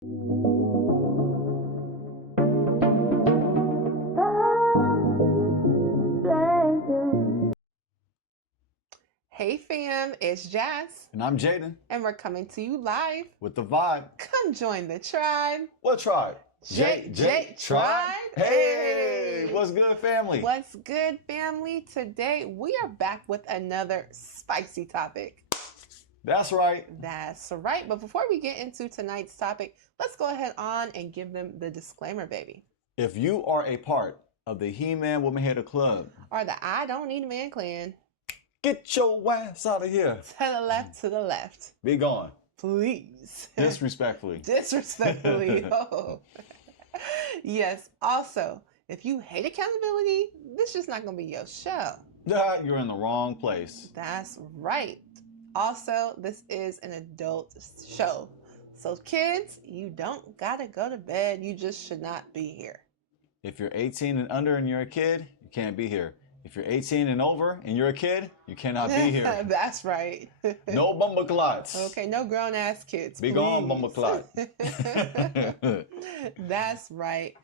Hey fam, it's Jazz. And I'm Jaden. And we're coming to you live with the vibe. Come join the tribe. What tribe? J Tribe. Hey, what's good, family? What's good, family? Today we are back with another spicy topic. That's right. That's right. But before we get into tonight's topic, let's go ahead on and give them the disclaimer, baby. If you are a part of the He-Man Woman Hater Club or the I Don't Need a Man Clan, get your ass out of here. To the left, to the left. Be gone. Please. Disrespectfully. Disrespectfully. Oh. Yes. Also, if you hate accountability, this is not going to be your show. You're in the wrong place. That's right. Also, this is an adult show. So kids, you don't got to go to bed. You just should not be here. If you're 18 and under and you're a kid, you can't be here. If you're 18 and over and you're a kid, you cannot be here. That's right. No bumbleclots. Okay, no grown-ass kids. Be gone, bumbleclot. That's right.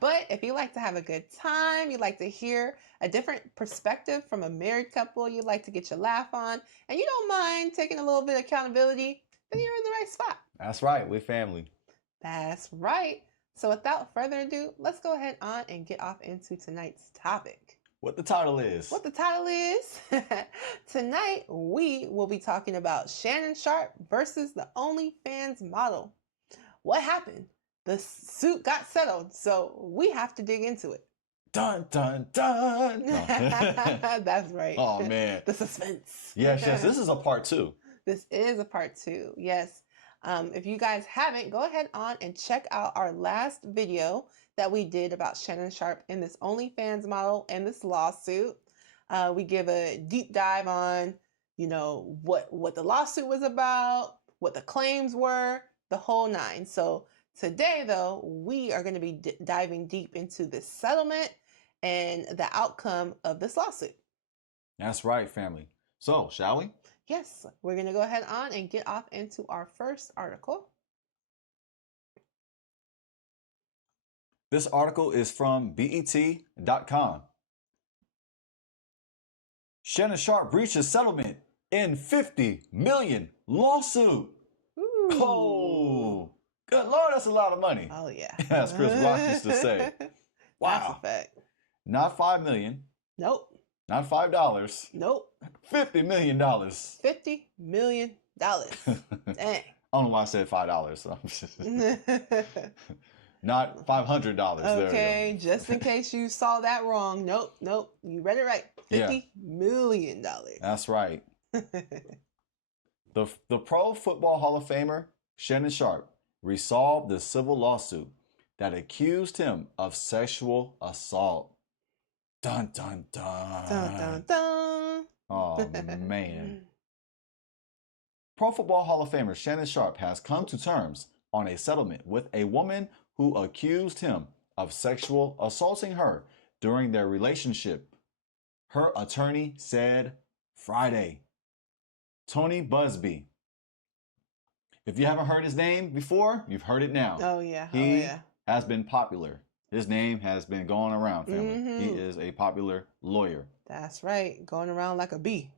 But if you like to have a good time, you like to hear a different perspective from a married couple, you like to get your laugh on, and you don't mind taking a little bit of accountability, then you're in the right spot. That's right. We're family. That's right. So without further ado, let's go ahead on and get off into tonight's topic. What the title is. What the title is. Tonight, we will be talking about Shannon Sharpe versus the OnlyFans model. What happened? The suit got settled, so we have to dig into it. Dun, dun, dun. No. That's right. Oh, man. The suspense. Yes. This is a part 2. This is a part 2. Yes. If you guys haven't, go ahead on and check out our last video that we did about Shannon Sharpe and this OnlyFans model and this lawsuit. We give a deep dive on, what the lawsuit was about, what the claims were, the whole nine. So today, though, we are going to be diving deep into this settlement and the outcome of this lawsuit. That's right, family. So, shall we? Yes, we're going to go ahead on and get off into our first article. This article is from BET.com. Shannon Sharpe breaches settlement in $50 million lawsuit. Ooh. Oh, good Lord, that's a lot of money. Oh, yeah. As Chris Rock used to say. Wow. That's a fact. Not $5 million. Nope. Not $5. Nope. $50 million. $50 million. Dang. I don't know why I said $5. So not $500. Okay, just in case you saw that wrong. Nope. You read it right. $50 million. That's right. The Pro Football Hall of Famer, Shannon Sharpe, resolved the civil lawsuit that accused him of sexual assault. Dun, dun, dun. Dun, dun, dun. Oh, man. Pro Football Hall of Famer Shannon Sharpe has come to terms on a settlement with a woman who accused him of sexual assaulting her during their relationship. Her attorney said Friday. Tony Busby. If you haven't heard his name before, you've heard it now. Oh, yeah. He has been popular. His name has been going around, family. Mm-hmm. He is a popular lawyer. That's right. Going around like a bee.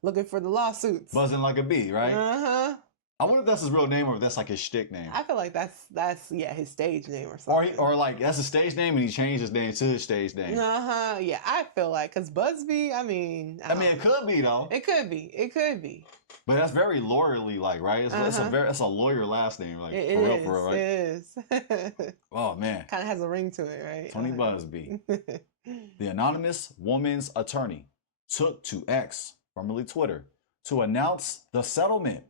Looking for the lawsuits. Buzzing like a bee, right? Uh-huh. I wonder if that's his real name or if that's like his shtick name. I feel like that's his stage name or something. Or like that's his stage name and he changed his name to his stage name. Uh-huh. Yeah, I feel like, because Busby, I mean, it could be though. It could be. But that's very lawyerly like, right? It's a lawyer last name, like for real, right? It is. Oh man. Kind of has a ring to it, right? Tony Busby. The anonymous woman's attorney took to X, formerly Twitter, to announce the settlement.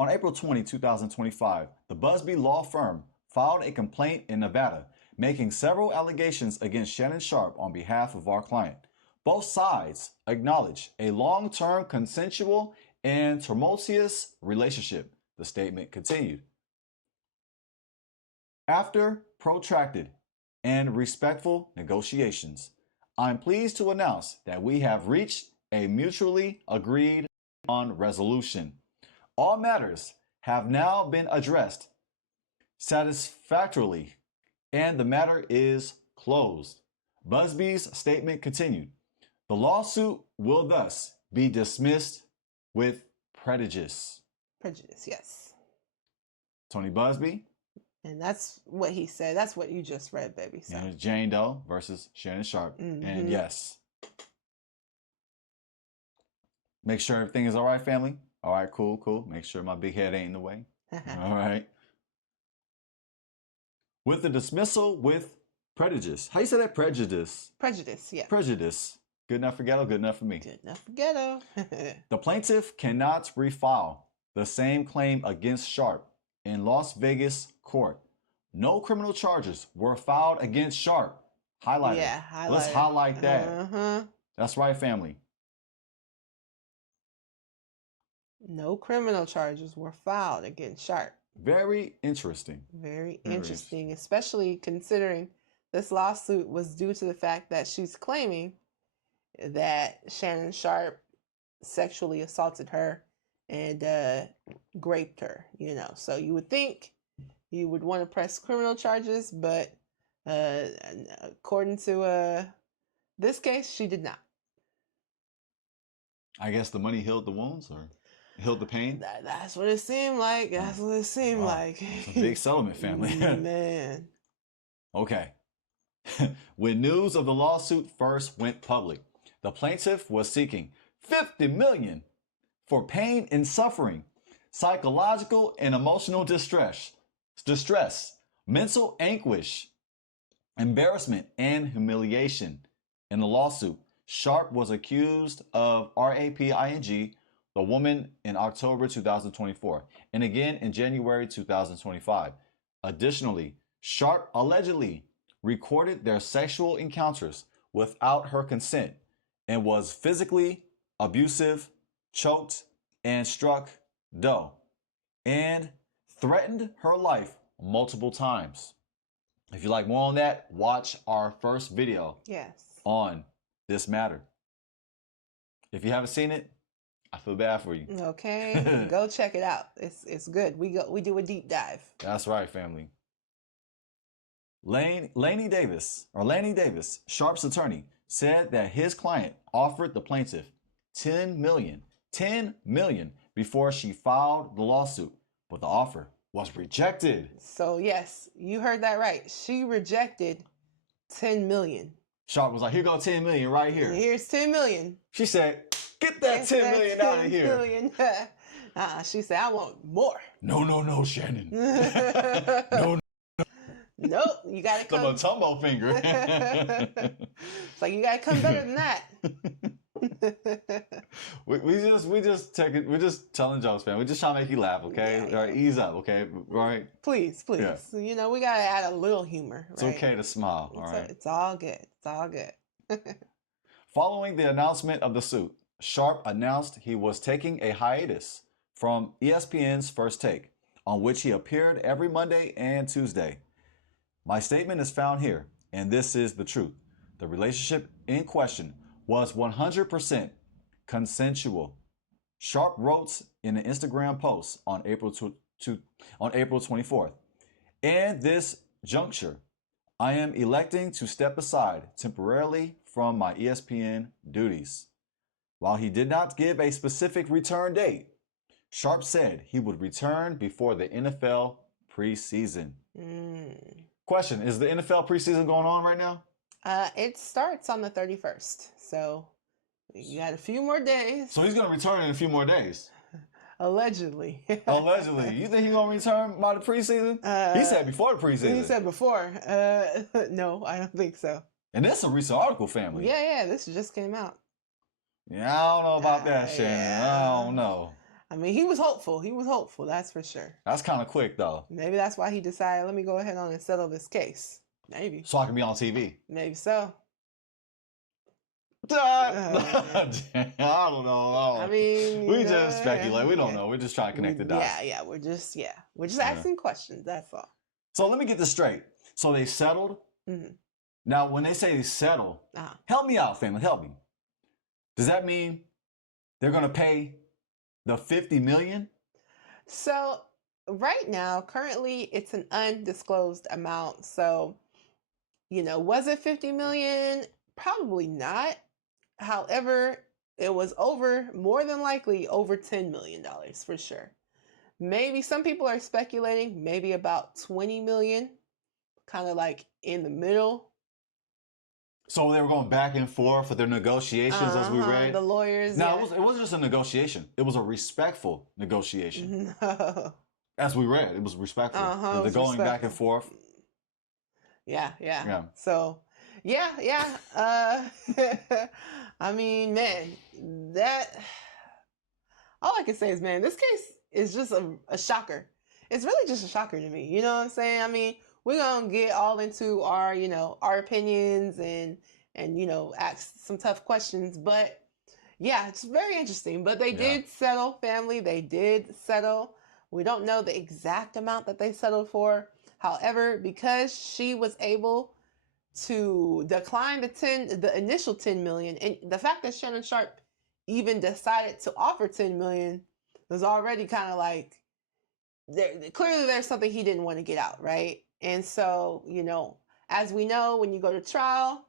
On April 20, 2025, the Busby law firm filed a complaint in Nevada, making several allegations against Shannon Sharpe on behalf of our client. Both sides acknowledge a long-term consensual and tumultuous relationship, the statement continued. After protracted and respectful negotiations, I'm pleased to announce that we have reached a mutually agreed on resolution. All matters have now been addressed satisfactorily, and the matter is closed. Busby's statement continued. The lawsuit will thus be dismissed with prejudice. Prejudice, yes. Tony Busby. And that's what he said. That's what you just read, baby. So. And Jane Doe versus Shannon Sharpe. And yes. Make sure everything is all right, family. All right, cool. Make sure my big head ain't in the way. All right. With the dismissal with prejudice. How you say that? Prejudice. Prejudice, yeah. Prejudice. Good enough for ghetto, good enough for me. Good enough for ghetto. The plaintiff cannot refile the same claim against Sharpe in Las Vegas court. No criminal charges were filed against Sharpe. Highlight it. Yeah, highlight Let's it. highlight that. That's right, family. No criminal charges were filed against Sharpe. Very interesting. Very interesting, especially considering this lawsuit was due to the fact that she's claiming that Shannon Sharpe sexually assaulted her and raped her, you know. So you would think you would want to press criminal charges, but according to this case, she did not. I guess the money healed the wounds or healed the pain? That's what it seemed like. That's what it seemed like. It's a big settlement, family. Man. Okay. When news of the lawsuit first went public, the plaintiff was seeking $50 million for pain and suffering, psychological and emotional distress, mental anguish, embarrassment, and humiliation. In the lawsuit, Sharpe was accused of raping the woman in October 2024 and again in January 2025. Additionally, Sharpe allegedly recorded their sexual encounters without her consent and was physically abusive, choked, and struck Doe, and threatened her life multiple times. If you like more on that, watch our first video on this matter. If you haven't seen it, I feel bad for you. Okay, go check it out. It's good. We do a deep dive. That's right, family. Laney Davis, Sharpe's attorney, said that his client offered the plaintiff $10 million before she filed the lawsuit, but the offer was rejected. So yes, you heard that right. She rejected $10 million. Sharpe was like, here go $10 million right here. Here's $10 million. She said, get that $10 million out of here. Million. She said, I want more. No, Shannon. No. Nope, you gotta come. The Matumbo finger. It's like you gotta come better than that. we just telling jokes, man. We just trying to make you laugh, okay? Yeah. All right, ease up, okay? Right? Please. Yeah. You know, we gotta add a little humor. It's okay to smile, all right? It's all good. It's all good. Following the announcement of the suit, Sharpe announced he was taking a hiatus from ESPN's First Take, on which he appeared every Monday and Tuesday. My statement is found here, and this is the truth. The relationship in question was 100% consensual. Sharpe wrote in an Instagram post on April 24th. And this juncture, I am electing to step aside temporarily from my ESPN duties. While he did not give a specific return date, Sharpe said he would return before the NFL preseason. Question, is the NFL preseason going on right now? It starts on the 31st, so you got a few more days. So he's going to return in a few more days? Allegedly. Allegedly. You think he's going to return by the preseason? He said before the preseason. He said before. No, I don't think so. And that's a recent article, family. Yeah, this just came out. Yeah, I don't know about that, Shannon. Yeah. I don't know. I mean, he was hopeful. That's for sure. That's kind of quick, though. Maybe that's why he decided, let me go ahead on and settle this case. Maybe. So I can be on TV. Maybe so. I don't know. I mean, we just speculate. We don't know. We're just trying to connect the dots. Yeah. We're just asking questions. That's all. So let me get this straight. So they settled. Mm-hmm. Now, when they say they settle, help me out, family. Help me. Does that mean they're going to pay the $50 million? So right now, currently, it's an undisclosed amount. So, was it 50 million? Probably not. However, it was more than likely over $10 million for sure. Maybe some people are speculating maybe about 20 million, kind of like in the middle. So they were going back and forth with their negotiations, as we read. The lawyers. No, Yeah. it wasn't just a negotiation. It was a respectful negotiation. No. As we read, it was respectful. It They're was going back and forth. Yeah. So, yeah. I mean, man, all I can say is, man, this case is just a shocker. It's really just a shocker to me. You know what I'm saying? I mean, we're gonna get all into our, our opinions and ask some tough questions. But yeah, it's very interesting. But they did settle, family. They did settle. We don't know the exact amount that they settled for. However, because she was able to decline the initial 10 million, and the fact that Shannon Sharpe even decided to offer 10 million was already kind of like, clearly there's something he didn't want to get out, right? And so, as we know, when you go to trial,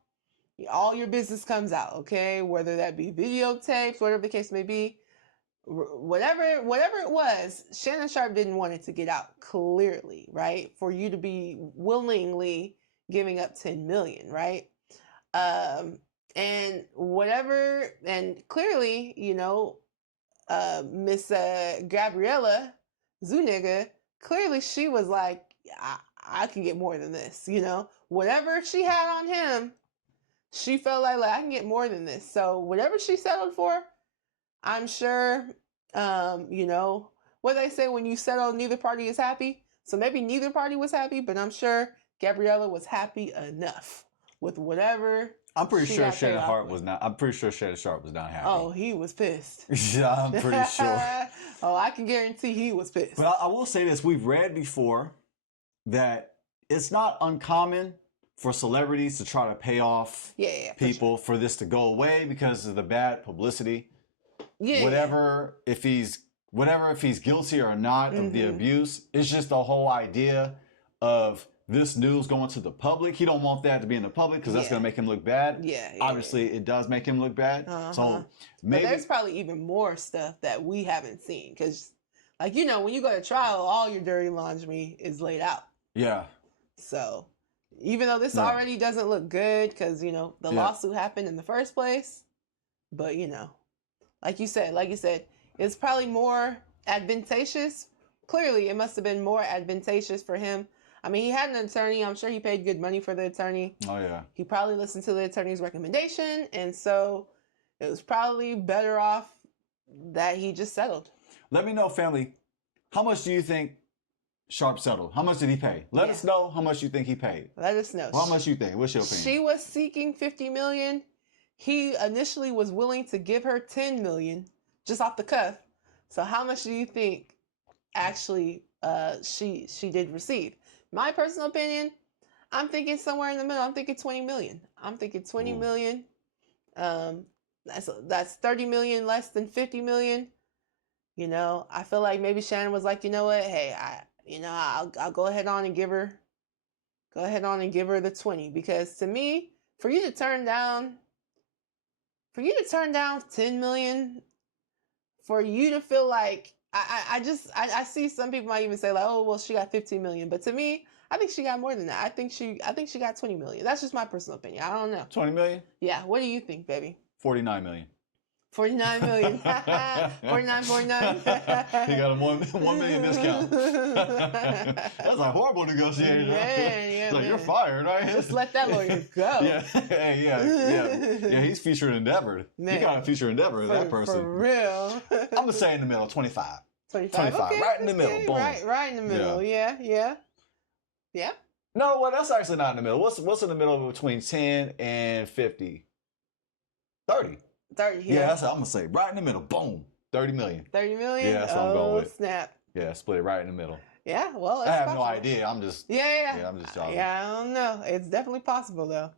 all your business comes out, okay? Whether that be videotapes, whatever the case may be, whatever it was, Shannon Sharpe didn't want it to get out, clearly, right? For you to be willingly giving up 10 million, right? And clearly, Miss Gabriella Zuniga, clearly she was like, I can get more than this, whatever she had on him, she felt like I can get more than this. So whatever she settled for, I'm sure, what they say, when you settle, neither party is happy. So maybe neither party was happy, but I'm sure Gabriella was happy enough with whatever. I'm pretty sure Shannon Sharpe was not happy. Oh, he was pissed. Yeah, I'm pretty sure. Oh, I can guarantee he was pissed. But I will say this. We've read before that it's not uncommon for celebrities to try to pay off people for this to go away because of the bad publicity. Yeah. Whatever if he's guilty or not of the abuse, it's just the whole idea of this news going to the public. He don't want that to be in the public because that's going to make him look bad. Obviously, it does make him look bad. So maybe but there's probably even more stuff that we haven't seen because, like, when you go to trial, all your dirty laundry is laid out. Yeah. So even though this already doesn't look good because the lawsuit happened in the first place, but like you said, it's probably more advantageous. Clearly, it must have been more advantageous for him. I mean, he had an attorney. I'm sure he paid good money for the attorney. Oh, yeah. He probably listened to the attorney's recommendation. And so it was probably better off that he just settled. Let me know, family, how much do you think Sharpe settled? How much did he pay? Let us know how much you think he paid. Let us know. Well, how much you think? What's your opinion? She was seeking 50 million. He initially was willing to give her 10 million just off the cuff. So how much do you think actually she did receive? My personal opinion, I'm thinking somewhere in the middle. I'm thinking 20 million. I'm thinking 20 million. That's 30 million less than 50 million. I feel like maybe Shannon was like, you know what? Hey, I'll go ahead on and give her the 20, because to me, for you to turn down 10 million, for you to feel like, I see some people might even say like, oh, well, she got 15 million. But to me, I think she got more than that. I think she got 20 million. That's just my personal opinion. I don't know. 20 million? Yeah. What do you think, baby? 49 million. 49 million. 49. He got a 1 million discount. That's a horrible negotiation. Yeah, like, you're fired, right? Just let that lawyer go. Yeah, he's featured endeavored. Man, he got a featured endeavor of that person. For real. I'm gonna say in the middle, 25. 25. Okay, right in the middle. Boom. Right in the middle. Yeah. No, well, that's actually not in the middle. What's in the middle between 10 and 50? 30. 30. Yeah, that's what I'm gonna say. Right in the middle. Boom. 30 million. 30 million? Yeah, that's what I'm going with. Snap. Yeah, split it right in the middle. Yeah, well, it's I have possible. no idea. I'm just I'm just joking. Yeah, I don't know. It's definitely possible though.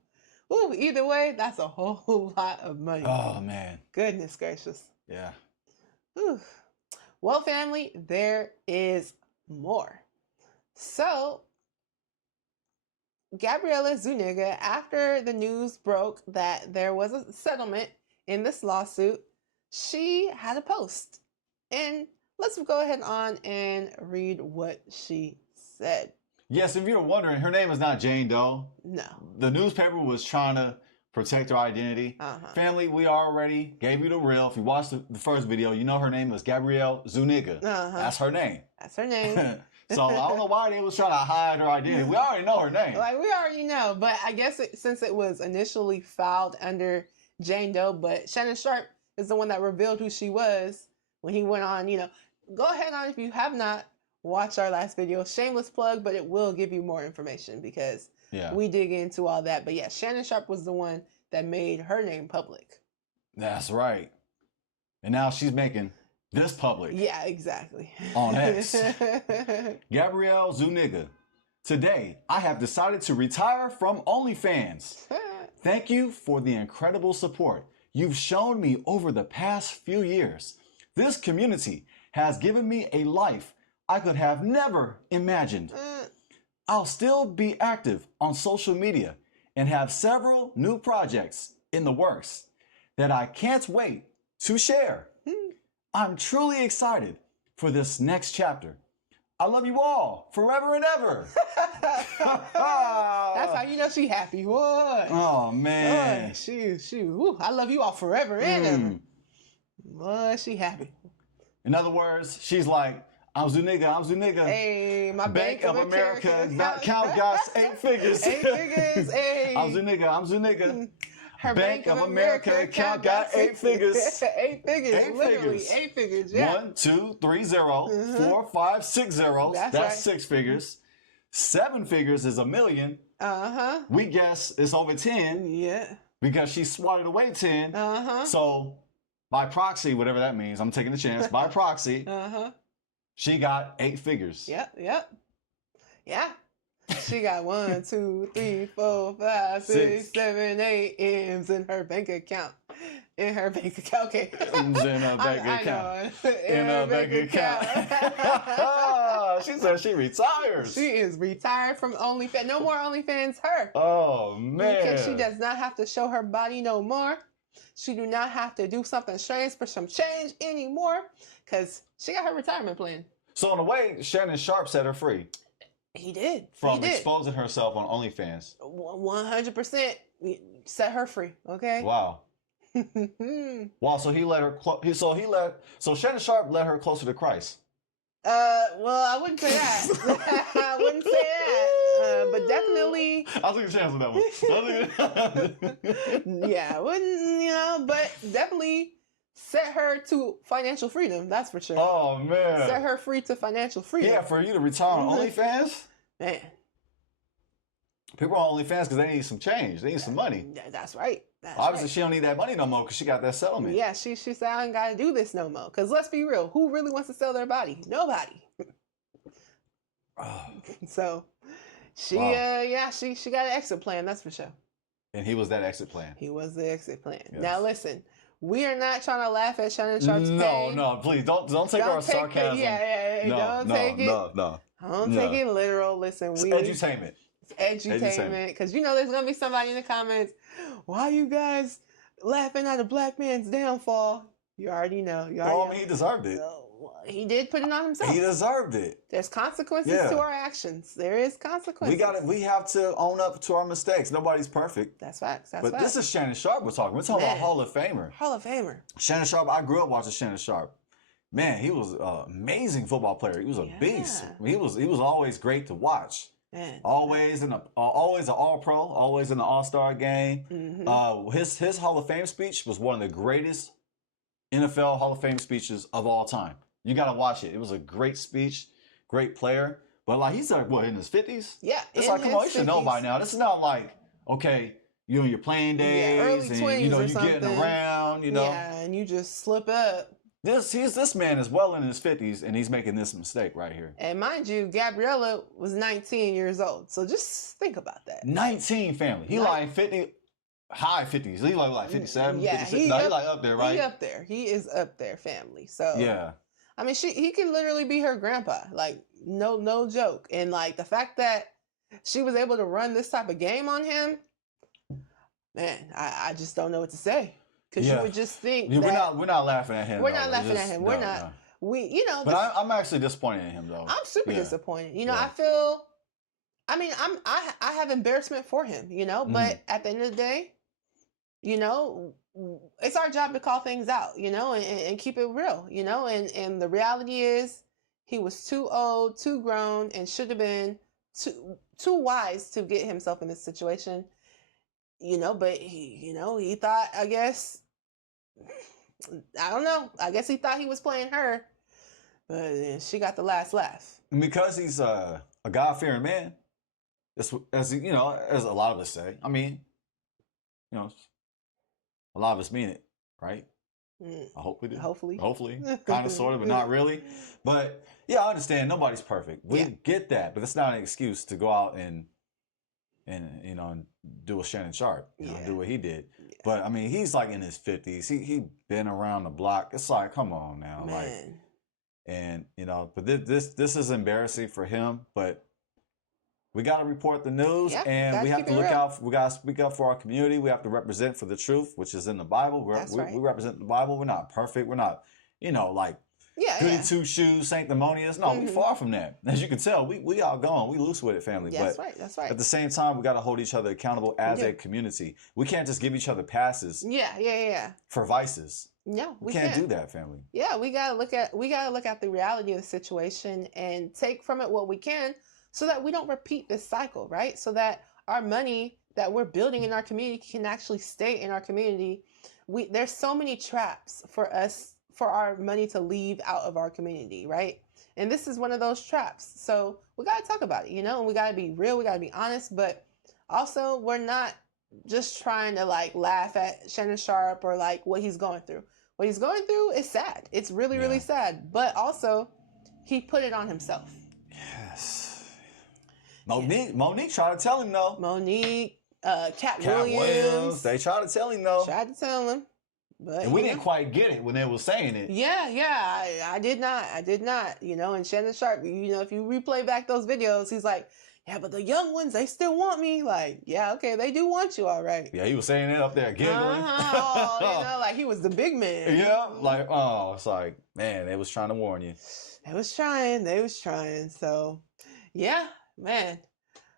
Ooh, either way, that's a whole lot of money. Oh man. Goodness gracious. Yeah. Ooh. Well, family, there is more. So, Gabriella Zuniga, after the news broke that there was a settlement in this lawsuit, she had a post. And let's go ahead on and read what she said. Yes, if you're wondering, her name is not Jane Doe. No. The newspaper was trying to protect her identity. Family, we already gave you the real. If you watched the first video, you know her name is Gabriella Zuniga. That's her name. That's her name. So I don't know why they was trying to hide her identity. We already know her name. Like, we already know. But I guess since it was initially filed under Jane Doe, but Shannon Sharpe is the one that revealed who she was when he went on, go ahead on if you have not watched our last video. Shameless plug, but it will give you more information because we dig into all that. But yeah, Shannon Sharpe was the one that made her name public. That's right. And now she's making this public. Yeah, exactly. On X. Gabriella Zuniga. Today, I have decided to retire from OnlyFans. Thank you for the incredible support you've shown me over the past few years. This community has given me a life I could have never imagined. I'll still be active on social media and have several new projects in the works that I can't wait to share. I'm truly excited for this next chapter. I love you all forever and ever. That's how you know she happy. What? Oh, man. I love you all forever and ever. Boy, she happy. In other words, she's like, I'm Zuniga. Hey, my Bank of America account got 8 figures. 8 figures, hey. I'm Zuniga. Her Bank of America account got 8 figures. 8 figures, 8 literally figures. 8 figures, yeah. 1, 2, 3, 0, 4, 5, 6 zeros. That's right. 6 figures. 7 figures is $1 million. We guess it's over 10. Yeah. Because she swatted away 10. So by proxy, whatever that means, I'm taking a chance. By proxy, she got 8 figures. Yep. Yeah. She got 1, 2, 3, 4, 5, 6, 7, 8 M's in her bank account. In her bank account. Okay. M's in her bank account. In her bank account. She said she retires. She is retired from OnlyFans. No more OnlyFans her. Oh, man. Because she does not have to show her body no more. She do not have to do something strange for some change anymore. Because she got her retirement plan. So in a way, Shannon Sharpe set her free. He did. From exposing herself on OnlyFans. 100% set her free. Okay. Wow. Wow. So he let her. So Shannon Sharpe led her closer to Christ. Well, I wouldn't say that. I wouldn't say that. But definitely. I'll take a chance on that one. Yeah, I wouldn't. But definitely set her to financial freedom. That's for sure. Oh, man. Set her free to financial freedom. Yeah, for you to retire on OnlyFans? Man. People are on OnlyFans because they need some change. They need some money. That's right. Obviously, she don't need that money no more because she got that settlement. Yeah, she said, I ain't got to do this no more. Because let's be real. Who really wants to sell their body? Nobody. So, she got an exit plan. That's for sure. And he was that exit plan. He was the exit plan. Yes. Now, listen. We are not trying to laugh at Shannon Sharpe's pain. No, please don't take our sarcasm. Don't take it literal. Listen, it's edutainment. It's edutainment. Because there's gonna be somebody in the comments. Why you guys laughing at a black man's downfall? You already know. He deserved it. He did put it on himself. He deserved it. There's consequences to our actions. There is consequences. We have to own up to our mistakes. Nobody's perfect. That's facts. But this is Shannon Sharpe we're talking. We're talking about Hall of Famer. Hall of Famer. Shannon Sharpe. I grew up watching Shannon Sharpe. Man, he was an amazing football player. He was a beast. He was always great to watch. Man. Always an All-Pro. Always in the All-Star game. His Hall of Fame speech was one of the greatest NFL Hall of Fame speeches of all time. You got to watch it. It was a great speech, great player. But he's in his 50s? Yeah. It's come on, you should know by now. This is not like, okay, you're in your playing days early 20s and you're getting around, Yeah, and you just slip up. This man is well in his 50s and he's making this mistake right here. And mind you, Gabriella was 19 years old. So just think about that. 19, family. He like 50. High 50s. He like 57, yeah, 56. He like up there, right? He up there. He is up there, family. So yeah. I mean, he could literally be her grandpa. Like, no joke. And like the fact that she was able to run this type of game on him, man, I just don't know what to say. Because you would just think that we're not laughing at him. We're not laughing at him. We're not. No. We, you know. But I'm actually disappointed in him, though. I'm super disappointed. You know, I feel. I mean, I have embarrassment for him. You know, but at the end of the day, you know, it's our job to call things out. You know, and keep it real. You know, and the reality is, he was too old, too grown, and should have been too wise to get himself in this situation. You know, but he thought, I guess, I don't know. I guess he thought he was playing her, but she got the last laugh. Because he's a God-fearing man, as you know, as a lot of us say. I mean, you know, a lot of us mean it, right? I hope we do. Hopefully, kind of, sort of, but not really. But yeah, I understand. Nobody's perfect. We get that, but it's not an excuse to go out and you know, and do a Shannon Sharpe, you know, do what he did. Yeah. But I mean, he's like in his 50s. He been around the block. It's like, come on now, man. Like, and you know, but this is embarrassing for him. But we got to report the news, and we have to look out. We got to speak up for our community. We have to represent for the truth, which is in the Bible. We represent the Bible. We're not perfect. We're not, you know, like goody two shoes, sanctimonious. No, we far from that. As you can tell, we all gone. We loose with it, family. That's right. That's right. At the same time, we got to hold each other accountable as a community. We can't just give each other passes. For vices. No, we can't do that, family. Yeah, we gotta look at the reality of the situation and take from it what we can, so that we don't repeat this cycle, right? So that our money that we're building in our community can actually stay in our community. There's so many traps for our money to leave out of our community, right? And this is one of those traps. So we got to talk about it, you know, and we got to be real. We got to be honest, but also we're not just trying to like laugh at Shannon Sharpe or like what he's going through. What he's going through is sad. It's really, really sad, but also he put it on himself. Yes. Monique tried to tell him though. Monique, Cat Williams. They tried to tell him though. Tried to tell him. But, and we didn't quite get it when they were saying it. I did not, you know, and Shannon Sharpe, you know, if you replay back those videos, he's like, yeah, but the young ones, they still want me. Like, yeah, okay, they do want you, all right. Yeah, he was saying it up there, giggling. Oh, you know, like he was the big man. Yeah, like, oh, it's like, man, they was trying to warn you. They was trying. So, yeah, man.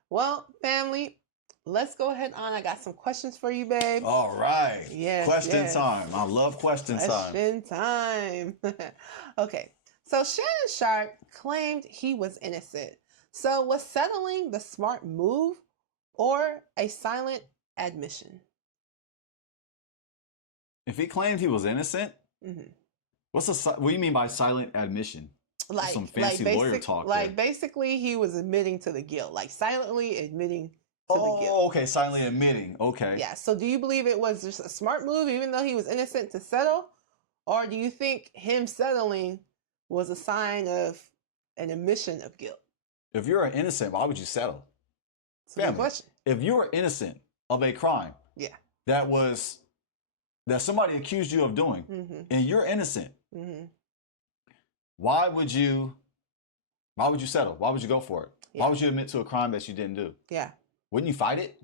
Well, family, let's go ahead on. I got some questions for you, babe. All right. Yes. Question time. I love question time. Question time. Okay. So Shannon Sharpe claimed he was innocent. So was settling the smart move or a silent admission? If he claimed he was innocent, what do you mean by silent admission? Like some fancy lawyer talk. Like basically he was admitting to the guilt, like silently admitting to the guilt. Oh, okay, silently admitting. Okay. Yeah. So do you believe it was just a smart move, even though he was innocent, to settle, or do you think him settling was a sign of an admission of guilt? If you're an innocent, why would you settle? It's a good question. If you were innocent of a crime, that somebody accused you of doing, and you're innocent, why would you settle? Why would you go for it? Why would you admit to a crime that you didn't do? Yeah. Wouldn't you fight it?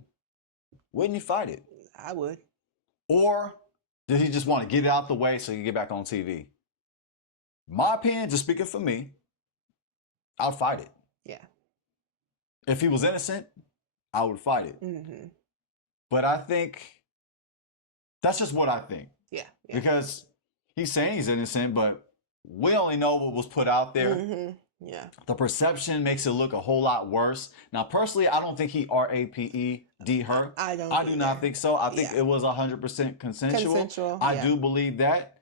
I would. Or did he just want to get it out the way so he could get back on TV? My opinion, just speaking for me, I'll fight it. Yeah. If he was innocent, I would fight it. But I think that's just what I think. Yeah. Because he's saying he's innocent, but we only know what was put out there. Yeah. The perception makes it look a whole lot worse. Now, personally, I don't think he raped her. I do not think so. I think it was 100% consensual. I do believe that.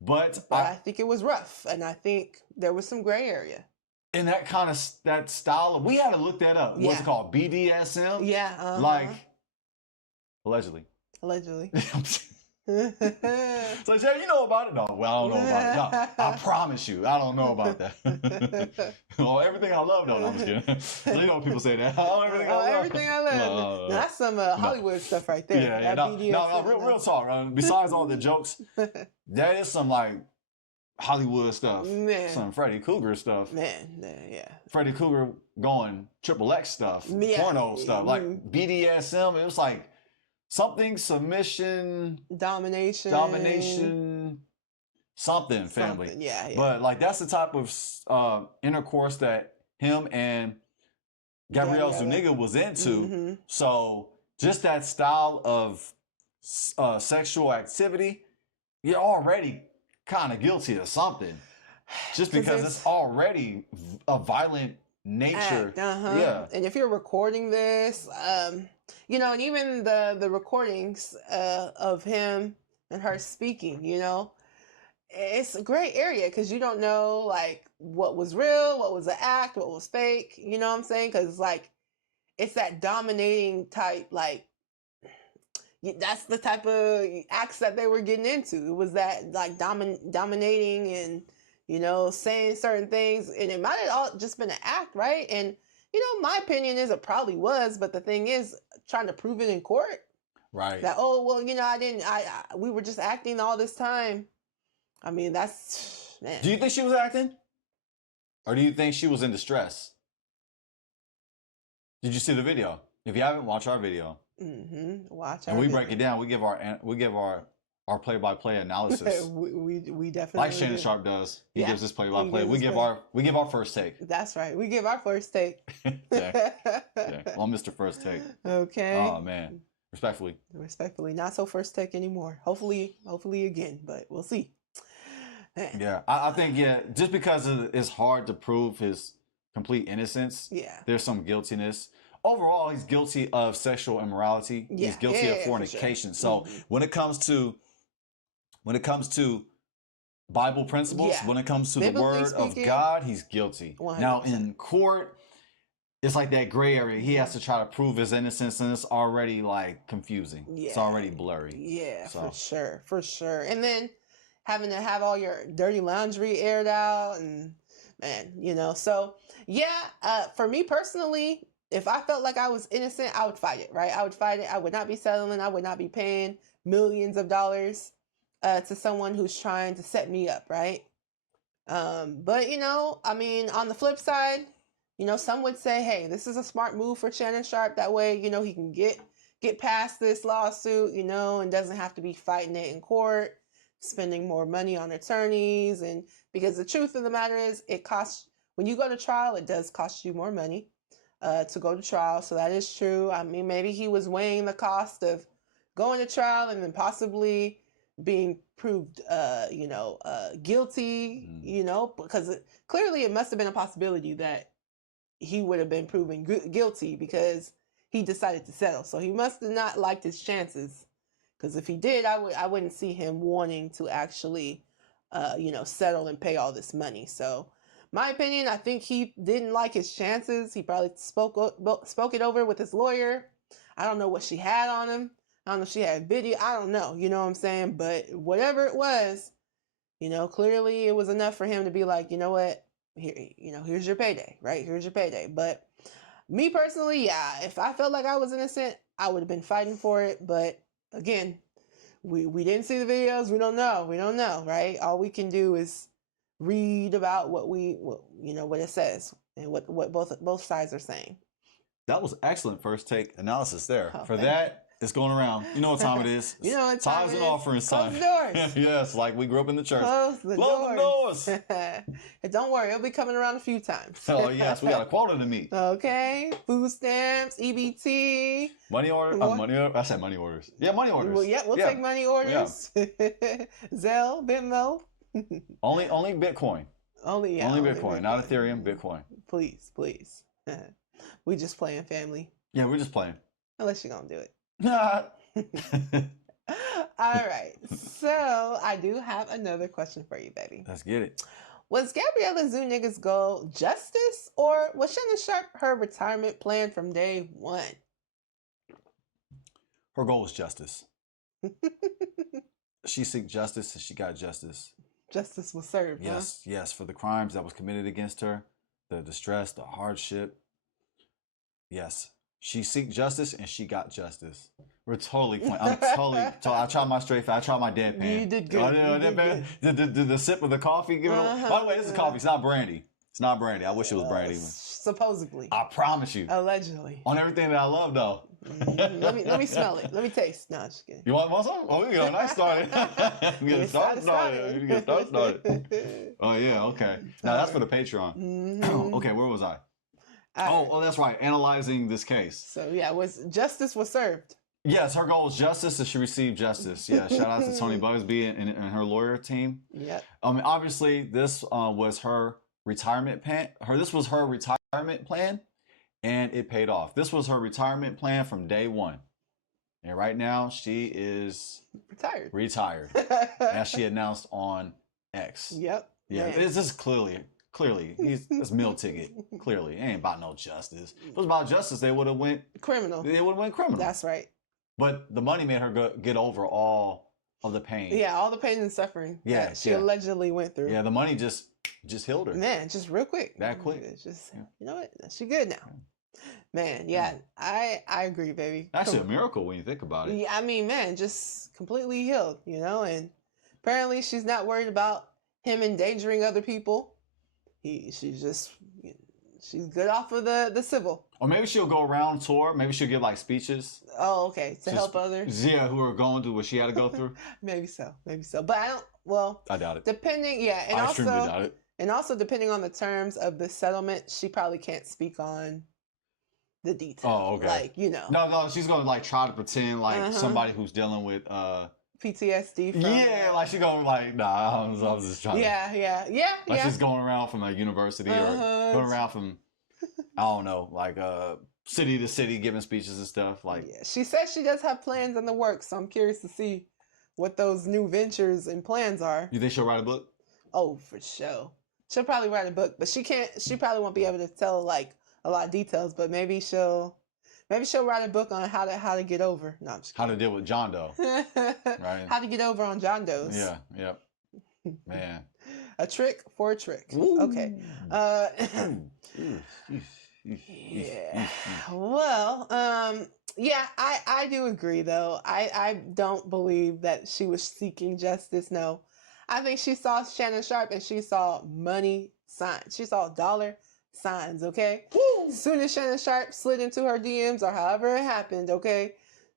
But I think it was rough, and I think there was some gray area. In that kind of that style, we had to look that up. What's it called? BDSM? Yeah. Like, allegedly. So, Jay, you know about it? No, well, I don't know about it. No, I promise you, I don't know about that. Well, everything I love, no, I'm just kidding. You know people say that. Everything I love. No, that's some Hollywood stuff right there. Yeah. No, real talk. Besides all the jokes, there is some like Hollywood stuff, Man. some Freddy Krueger stuff. Man, yeah. Freddy Krueger going XXX stuff, Yeah. porno stuff, like BDSM. It was like something, submission, domination, something, family. Something, yeah. But like that's the type of intercourse that him and Gabriella Zuniga was into. So just that style of sexual activity, you're already kind of guilty of something. Just because it's already a violent nature. Yeah. And if you're recording this, you know, and even the recordings of him and her speaking, you know, it's a gray area because you don't know like what was real, what was an act, what was fake. You know what I'm saying? Because like it's that dominating type, like that's the type of acts that they were getting into. It was that like dominating and, you know, saying certain things, and it might have all just been an act, right? And you know, my opinion is it probably was, but the thing is, trying to prove it in court, right? That well, you know, we were just acting all this time. I mean, that's man. Do you think she was acting, or do you think she was in distress? Did you see the video? If you haven't, watch our video. Watch. And we break it down. We give our play-by-play analysis. we definitely like Shannon Sharpe does. He gives us play-by-play. We give our first take. That's right. We give our first take. yeah. Well, Mr. First Take. Okay. Oh man. Respectfully. Not so first take anymore. Hopefully again, but we'll see. Man. Yeah. I think just because it's hard to prove his complete innocence. Yeah. There's some guiltiness. Overall, he's guilty of sexual immorality. Yeah, he's guilty of fornication. Sure. So when it comes to Bible principles, when it comes to the word of God, he's guilty. 100%. Now in court, it's like that gray area. He has to try to prove his innocence, and it's already like confusing. Yeah. It's already blurry. Yeah, so. For sure. And then having to have all your dirty laundry aired out, and man, you know. So yeah, for me personally, if I felt like I was innocent, I would fight it, right? I would fight it. I would not be settling. I would not be paying millions of dollars to someone who's trying to set me up, right? But, you know, I mean, on the flip side, you know, some would say, hey, this is a smart move for Shannon Sharpe. That way, you know, he can get past this lawsuit, you know, and doesn't have to be fighting it in court, spending more money on attorneys. And because the truth of the matter is, it costs, when you go to trial, it does cost you more money to go to trial. So that is true. I mean, maybe he was weighing the cost of going to trial and then possibly being proved, guilty, you know, because clearly it must have been a possibility that he would have been proven guilty because he decided to settle. So he must have not liked his chances, because if he did, I wouldn't see him wanting to actually, settle and pay all this money. So my opinion, I think he didn't like his chances. He probably spoke it over with his lawyer. I don't know what she had on him. I don't know if she had video. I don't know. You know what I'm saying? But whatever it was, you know, clearly it was enough for him to be like, you know what? Here, you know, here's your payday, right? Here's your payday. But me personally, yeah, if I felt like I was innocent, I would have been fighting for it. But again, we didn't see the videos. We don't know, right? All we can do is read about what it says and what both sides are saying. That was excellent first take analysis there. For that, it's going around. You know what time it is. You know what time it is. Tithes and offerings time. Close the doors. Yes, like we grew up in the church. Close the doors. And don't worry, it'll be coming around a few times. Oh yes, we got a quota to meet. Okay, food stamps, EBT, money order. I said money orders. Yeah, money orders. Well, yeah, we'll take money orders. Yeah. Zelle, Venmo. Only Bitcoin. Only Bitcoin, not Ethereum. Bitcoin. Please. We just playing, family. Yeah, we're just playing. Unless you're gonna do it. All right. So I do have another question for you, baby. Let's get it. Was Gabriella Zuniga's goal justice, or was Shannon Sharpe her retirement plan from day one? Her goal was justice. She seeked justice and she got justice. Justice was served. Yes, for the crimes that was committed against her, the distress, the hardship. Yes, She seeked justice and she got justice. We're totally playing. I'm totally. I tried my straight face. I tried my deadpan. You did good. Oh, You did good. The sip of the coffee. By the way, this is coffee. It's not brandy. It's not brandy. I wish it was brandy. Supposedly. I promise you. Allegedly. On everything that I love, though. Let me smell it. Let me taste. No, just kidding. You want some? Oh, we go. Nice started. We get started. We get started. Oh yeah. Okay. Now that's for the Patreon. Okay. Where was I? Oh, that's right. Analyzing this case. So yeah, justice was served. Yes, her goal was justice, and she received justice. Yeah, shout out to Tony Bugsby and her lawyer team. Yeah. Obviously, this was her retirement plan. This was her retirement plan, and it paid off. This was her retirement plan from day one, and right now she is retired, as she announced on X. Yep. Yeah, it's just clearly. It's meal ticket. Clearly, it ain't about no justice. If it was about justice, they would have went criminal. They would have went criminal. That's right. But the money made her get over all of the pain. Yeah, all the pain and suffering. Yeah, that she allegedly went through. Yeah, the money just healed her. Man, just real quick. That quick. It's just you know what? She good now. Man, yeah, I agree, baby. Actually, a miracle when you think about it. Yeah, I mean, man, just completely healed, and apparently she's not worried about him endangering other people. She's good off of the civil. Or maybe she'll go around tour. Maybe she'll give like speeches. Oh, okay, to help others. Yeah, who are going through what she had to go through. Maybe so. But I don't. Well, I doubt it. Depending, and I extremely doubt it. And also, depending on the terms of the settlement, she probably can't speak on the details. Oh, okay. No, she's gonna like try to pretend like somebody who's dealing with PTSD from she's going like, nah, I was just trying to she's going around from a university or going around from I don't know, like city to city giving speeches and stuff. She says she does have plans in the works, so I'm curious to see what those new ventures and plans are. You think she'll write a book? Oh, for sure. She'll probably write a book, but she probably won't be able to tell like a lot of details, but maybe she'll write a book on how to get over. No, I'm just kidding. How to deal with John Doe. Right. How to get over on John Does. Yeah, yep. Man. A trick for a trick. Ooh. Okay. Yeah. Well, I do agree though. I don't believe that she was seeking justice. No. I think she saw Shannon Sharpe and she saw money signs. She saw dollar signs, okay? Woo! As soon as Shannon Sharpe slid into her DMs or however it happened, okay,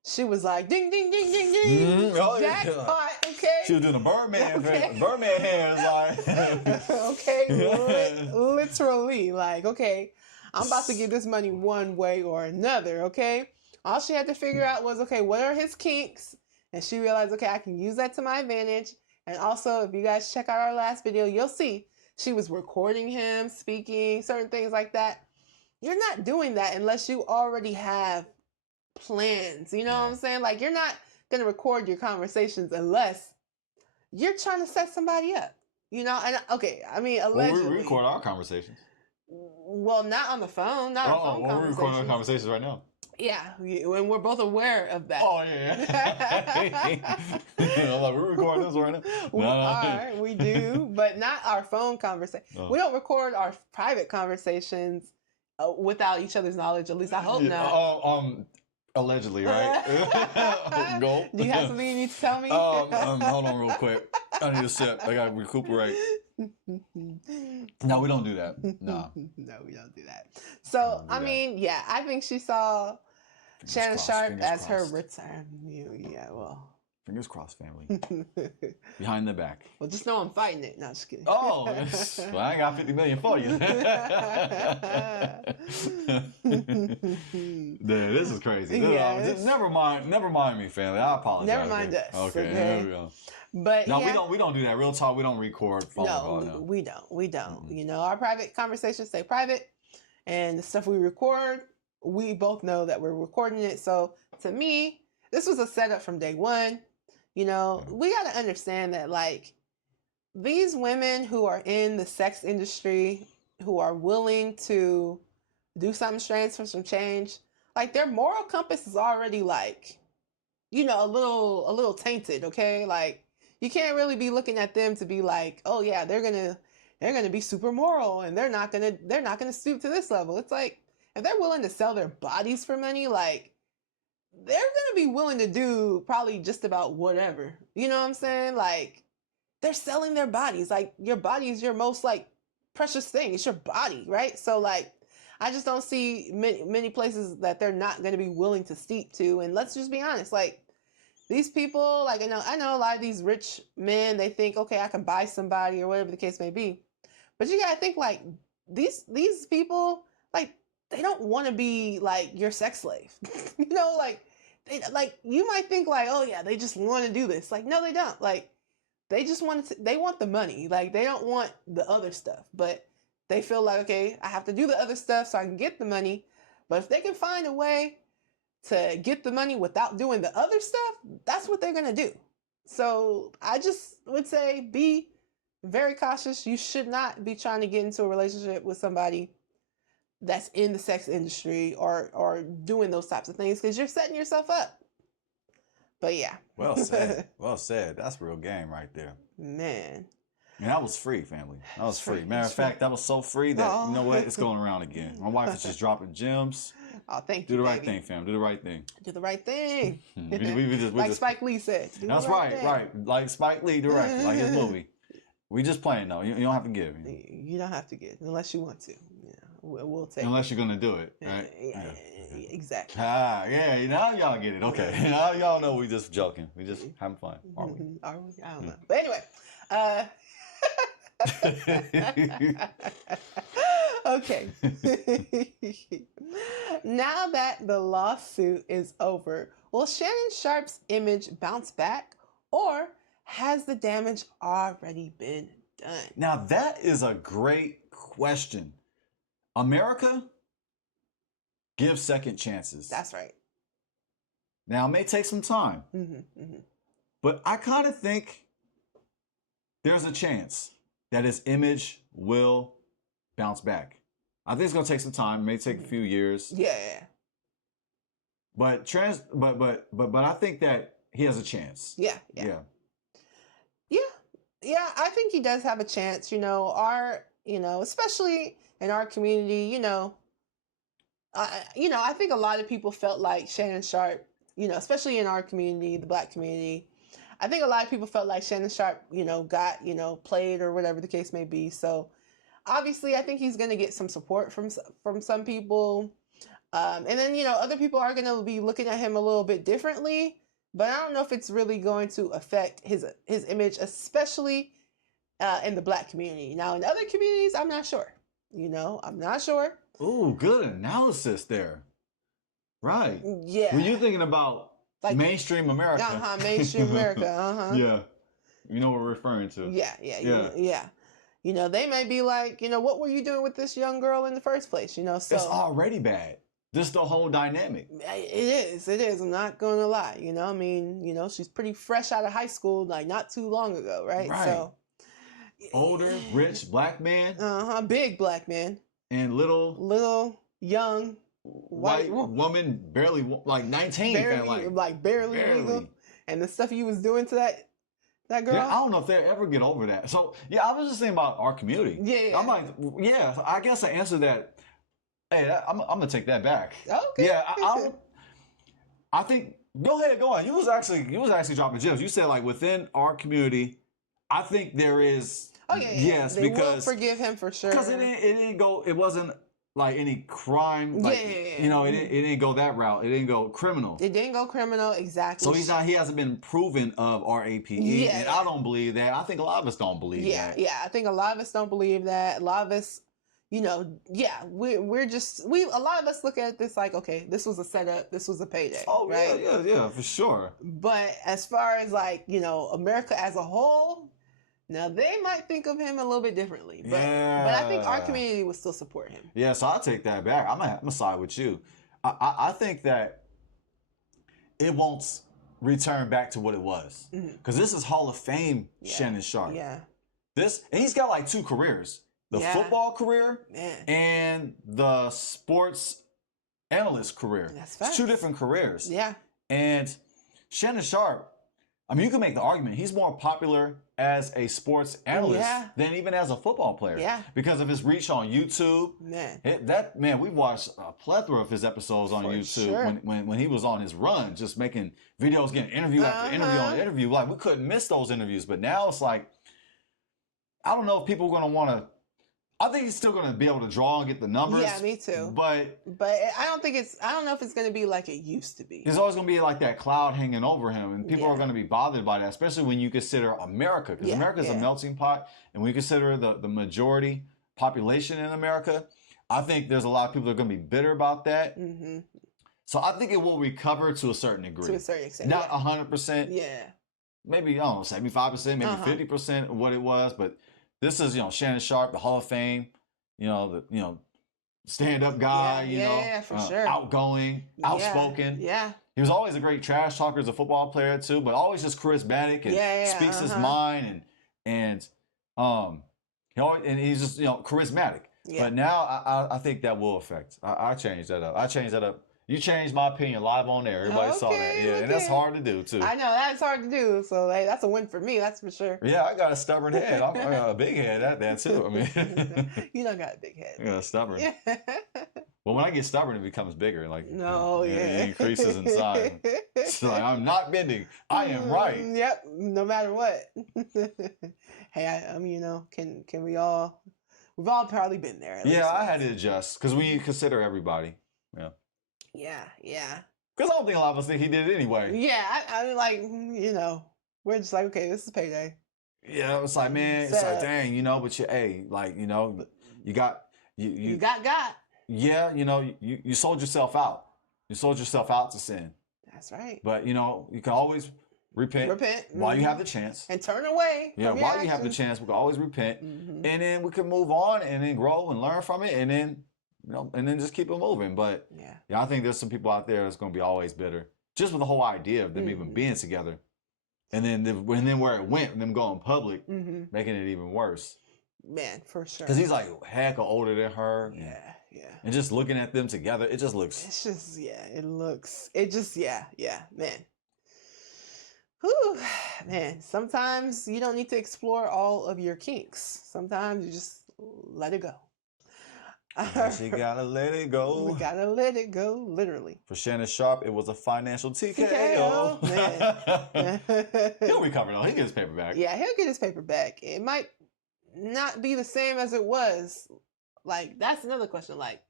she was like, ding, ding, ding, ding, ding, jackpot, okay? She was doing a Birdman, Birdman hands, like. Okay, literally, like, okay, I'm about to get this money one way or another, okay? All she had to figure out was, okay, what are his kinks? And she realized, okay, I can use that to my advantage. And also, if you guys check out our last video, you'll see she was recording him, speaking, certain things like that. You're not doing that unless you already have plans. You know what I'm saying? Like, you're not going to record your conversations unless you're trying to set somebody up. And okay, I mean, allegedly. Well, we record our conversations. Well, not on the phone, not our phone conversations. We're recording our conversations right now. Yeah, and we're both aware of that. Oh, yeah. I'm like, we're recording this right now. We do, but not our phone conversation. Oh. We don't record our private conversations without each other's knowledge. At least I hope not. Allegedly, right? Go. Do you have something you need to tell me? Hold on real quick. I need a sip. I gotta recuperate. No, we don't do that. No. No, we don't do that. So, I mean, I think she saw Shannon Sharpe as her return. Yeah, well. Fingers crossed, family. Behind the back. Well, just know I'm fighting it. No, just kidding. Oh, well, I ain't got 50 million for you. This is crazy. Never mind me, family. I apologize. Never mind us. Okay, there we go. But no, we don't do that. Real talk, we don't record phone calls. No, we don't. Mm-hmm. Our private conversations stay private, and the stuff we record, we both know that we're recording it. So to me, this was a setup from day one. We got to understand that, like, these women who are in the sex industry, who are willing to do something strange for some change, like, their moral compass is already, like, a little tainted, okay? Like, you can't really be looking at them to be like, oh yeah, they're gonna be super moral and they're not gonna stoop to this level. It's like, if they're willing to sell their bodies for money, like they're gonna be willing to do probably just about whatever. You know what I'm saying? Like they're selling their bodies. Like your body is your most like precious thing. It's your body, right? So like I just don't see many places that they're not going to be willing to steep to. And let's just be honest, like these people, like I know a lot of these rich men, they think, okay, I can buy somebody or whatever the case may be. But you gotta think like these people, like they don't want to be like your sex slave. You know, like like you might think like, oh yeah, they just want to do this. Like no, they don't. Like they just they want the money. Like they don't want the other stuff. But they feel like, okay, I have to do the other stuff so I can get the money. But if they can find a way to get the money without doing the other stuff, that's what they're going to do. So I just would say be very cautious. You should not be trying to get into a relationship with somebody that's in the sex industry or doing those types of things because you're setting yourself up. But yeah. Well said. Well said. That's real game right there. Man. And that was free, family. That was free. Matter of fact, that was so free that, you know what? It's going around again. My wife is just dropping gems. Oh, thank you. Do the right thing, fam. Do the right thing. Do the right thing. Like Spike Lee said. That's right, right. Like Spike Lee directed, like his movie. We just playing, though. You don't have to give. You don't have to give, unless you want to. Yeah, we'll take unless you're going to do it, right? Yeah. Exactly. Yeah, now y'all get it. Okay. Now y'all know we just joking. We just having fun. Are we? Are we? I don't know. But anyway, okay. Now that the lawsuit is over, will Shannon Sharpe's image bounce back, or has the damage already been done? Now that is a great question. America gives second chances. That's right. Now it may take some time, but I kind of think there's a chance that his image will bounce back. I think it's gonna take some time. It may take a few years. Yeah. But I think that he has a chance. Yeah. I think he does have a chance. Especially in our community. I think a lot of people felt like Shannon Sharpe. Especially in our community, the Black community. I think a lot of people felt like Shannon Sharpe, got, played or whatever the case may be. So obviously I think he's going to get some support from some people. And then, other people are going to be looking at him a little bit differently, but I don't know if it's really going to affect his image, especially in the Black community. Now in other communities, I'm not sure, I'm not sure. Ooh, good analysis there. Right. Yeah. Were you thinking about like mainstream America? Mainstream America. Yeah. You know what we're referring to. Yeah. They may be like, what were you doing with this young girl in the first place? So it's already bad. This the whole dynamic. It is. I'm not gonna lie. She's pretty fresh out of high school, like not too long ago, right? So older, rich Black man. Big Black man. And little young white woman, barely like 19, barely legal, and the stuff he was doing to that girl. I don't know if they'll ever get over that. So I was just thinking about our community. Yeah. I'm like, I guess I answered that. Hey, I'm gonna take that back. Okay. Yeah, I think. Go on. You was actually dropping gems. You said like within our community, I think there is. Oh yeah. Yes, they because will forgive him for sure. Because it didn't go. It wasn't like any crime. Like, it didn't go that route. It didn't go criminal. It didn't go criminal, exactly. So he hasn't been proven of RAPE. Yeah. And I don't believe that. I think a lot of us don't believe that. Yeah, I think a lot of us don't believe that. A lot of us, a lot of us look at this like, okay, this was a setup, this was a payday. Oh, right? Yeah, for sure. But as far as like, America as a whole, now they might think of him a little bit differently. But I think our community would still support him. Yeah, so I'll take that back. I'm gonna side with you. I think that it won't return back to what it was. Because this is Hall of Fame Shannon Sharpe. Yeah. And he's got like two careers. The football career and the sports analyst career. That's fact. It's two different careers. Yeah. And Shannon Sharpe, I mean, you can make the argument he's more popular as a sports analyst than even as a football player. Yeah. Because of his reach on YouTube. Man. We've watched a plethora of his episodes on YouTube sure. when he was on his run, just making videos, getting interview after interview on interview. Like, we couldn't miss those interviews. But now it's like, I don't know if people are going to want to. I think he's still going to be able to draw and get the numbers. Yeah, me too. But I don't know if it's going to be like it used to be. There's always going to be like that cloud hanging over him, and people are going to be bothered by that, especially when you consider America, because America is a melting pot, and when you consider the majority population in America, I think there's a lot of people that are going to be bitter about that. Mm-hmm. So I think it will recover to a certain degree. To a certain extent. Not 100%. Yeah. Maybe, I don't know, 75%, maybe 50% of what it was, but this is, Shannon Sharpe, the Hall of Fame, the stand-up guy, for sure. Outgoing, outspoken. Yeah. He was always a great trash talker as a football player too, but always just charismatic and speaks his mind and he's just charismatic. Yeah. But now I think that will affect. I changed that up. You changed my opinion live on there. Everybody saw that. Yeah, and that's hard to do too. I know that's hard to do. So hey, that's a win for me. That's for sure. Yeah, I got a stubborn head. I got a big head at that too. I mean, you don't got a big head. I got stubborn. Well, when I get stubborn, it becomes bigger. Like it increases in size. It's like I'm not bending. I am right. Yep. No matter what. Hey, I mean, can we all? We've all probably been there. Yeah, I had to adjust because we consider everybody. Yeah. Yeah. Because I don't think a lot of us think he did it anyway. Yeah, I mean, like, we're just like, okay, this is payday. Yeah, it's like, man, it's like, dang, but you got. You got. Yeah, you sold yourself out. You sold yourself out to sin. That's right. But, you can always repent while you have the chance. And turn away. Yeah, while you have the chance, we can always repent. Mm-hmm. And then we can move on and then grow and learn from it and then and then just keep it moving. But I think there's some people out there that's going to be always bitter, just with the whole idea of them even being together, and then where it went, them going public, making it even worse. Man, for sure. Because he's like heck older than her. Yeah. And just looking at them together, it just looks. It's just man. Whew, man. Sometimes you don't need to explore all of your kinks. Sometimes you just let it go. You gotta let it go. We gotta let it go, literally. For Shannon Sharpe, it was a financial TKO. Man. He'll recover though. He'll get his paper back. Yeah, he'll get his paper back. It might not be the same as it was. Like, that's another question. Like,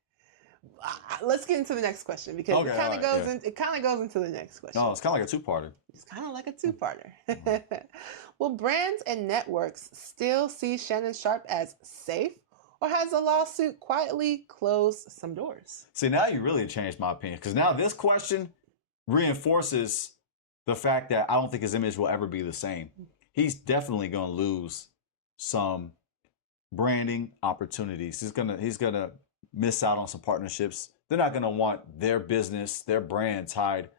let's get into the next question because it kind of goes into the next question. No, it's kind of like a two-parter. It's kind of like a two-parter. Will brands and networks still see Shannon Sharpe as safe? Or has a lawsuit quietly closed some doors? See, now you really changed my opinion. Because now this question reinforces the fact that I don't think his image will ever be the same. He's definitely going to lose some branding opportunities. He's gonna miss out on some partnerships. They're not going to want their business, their brand tied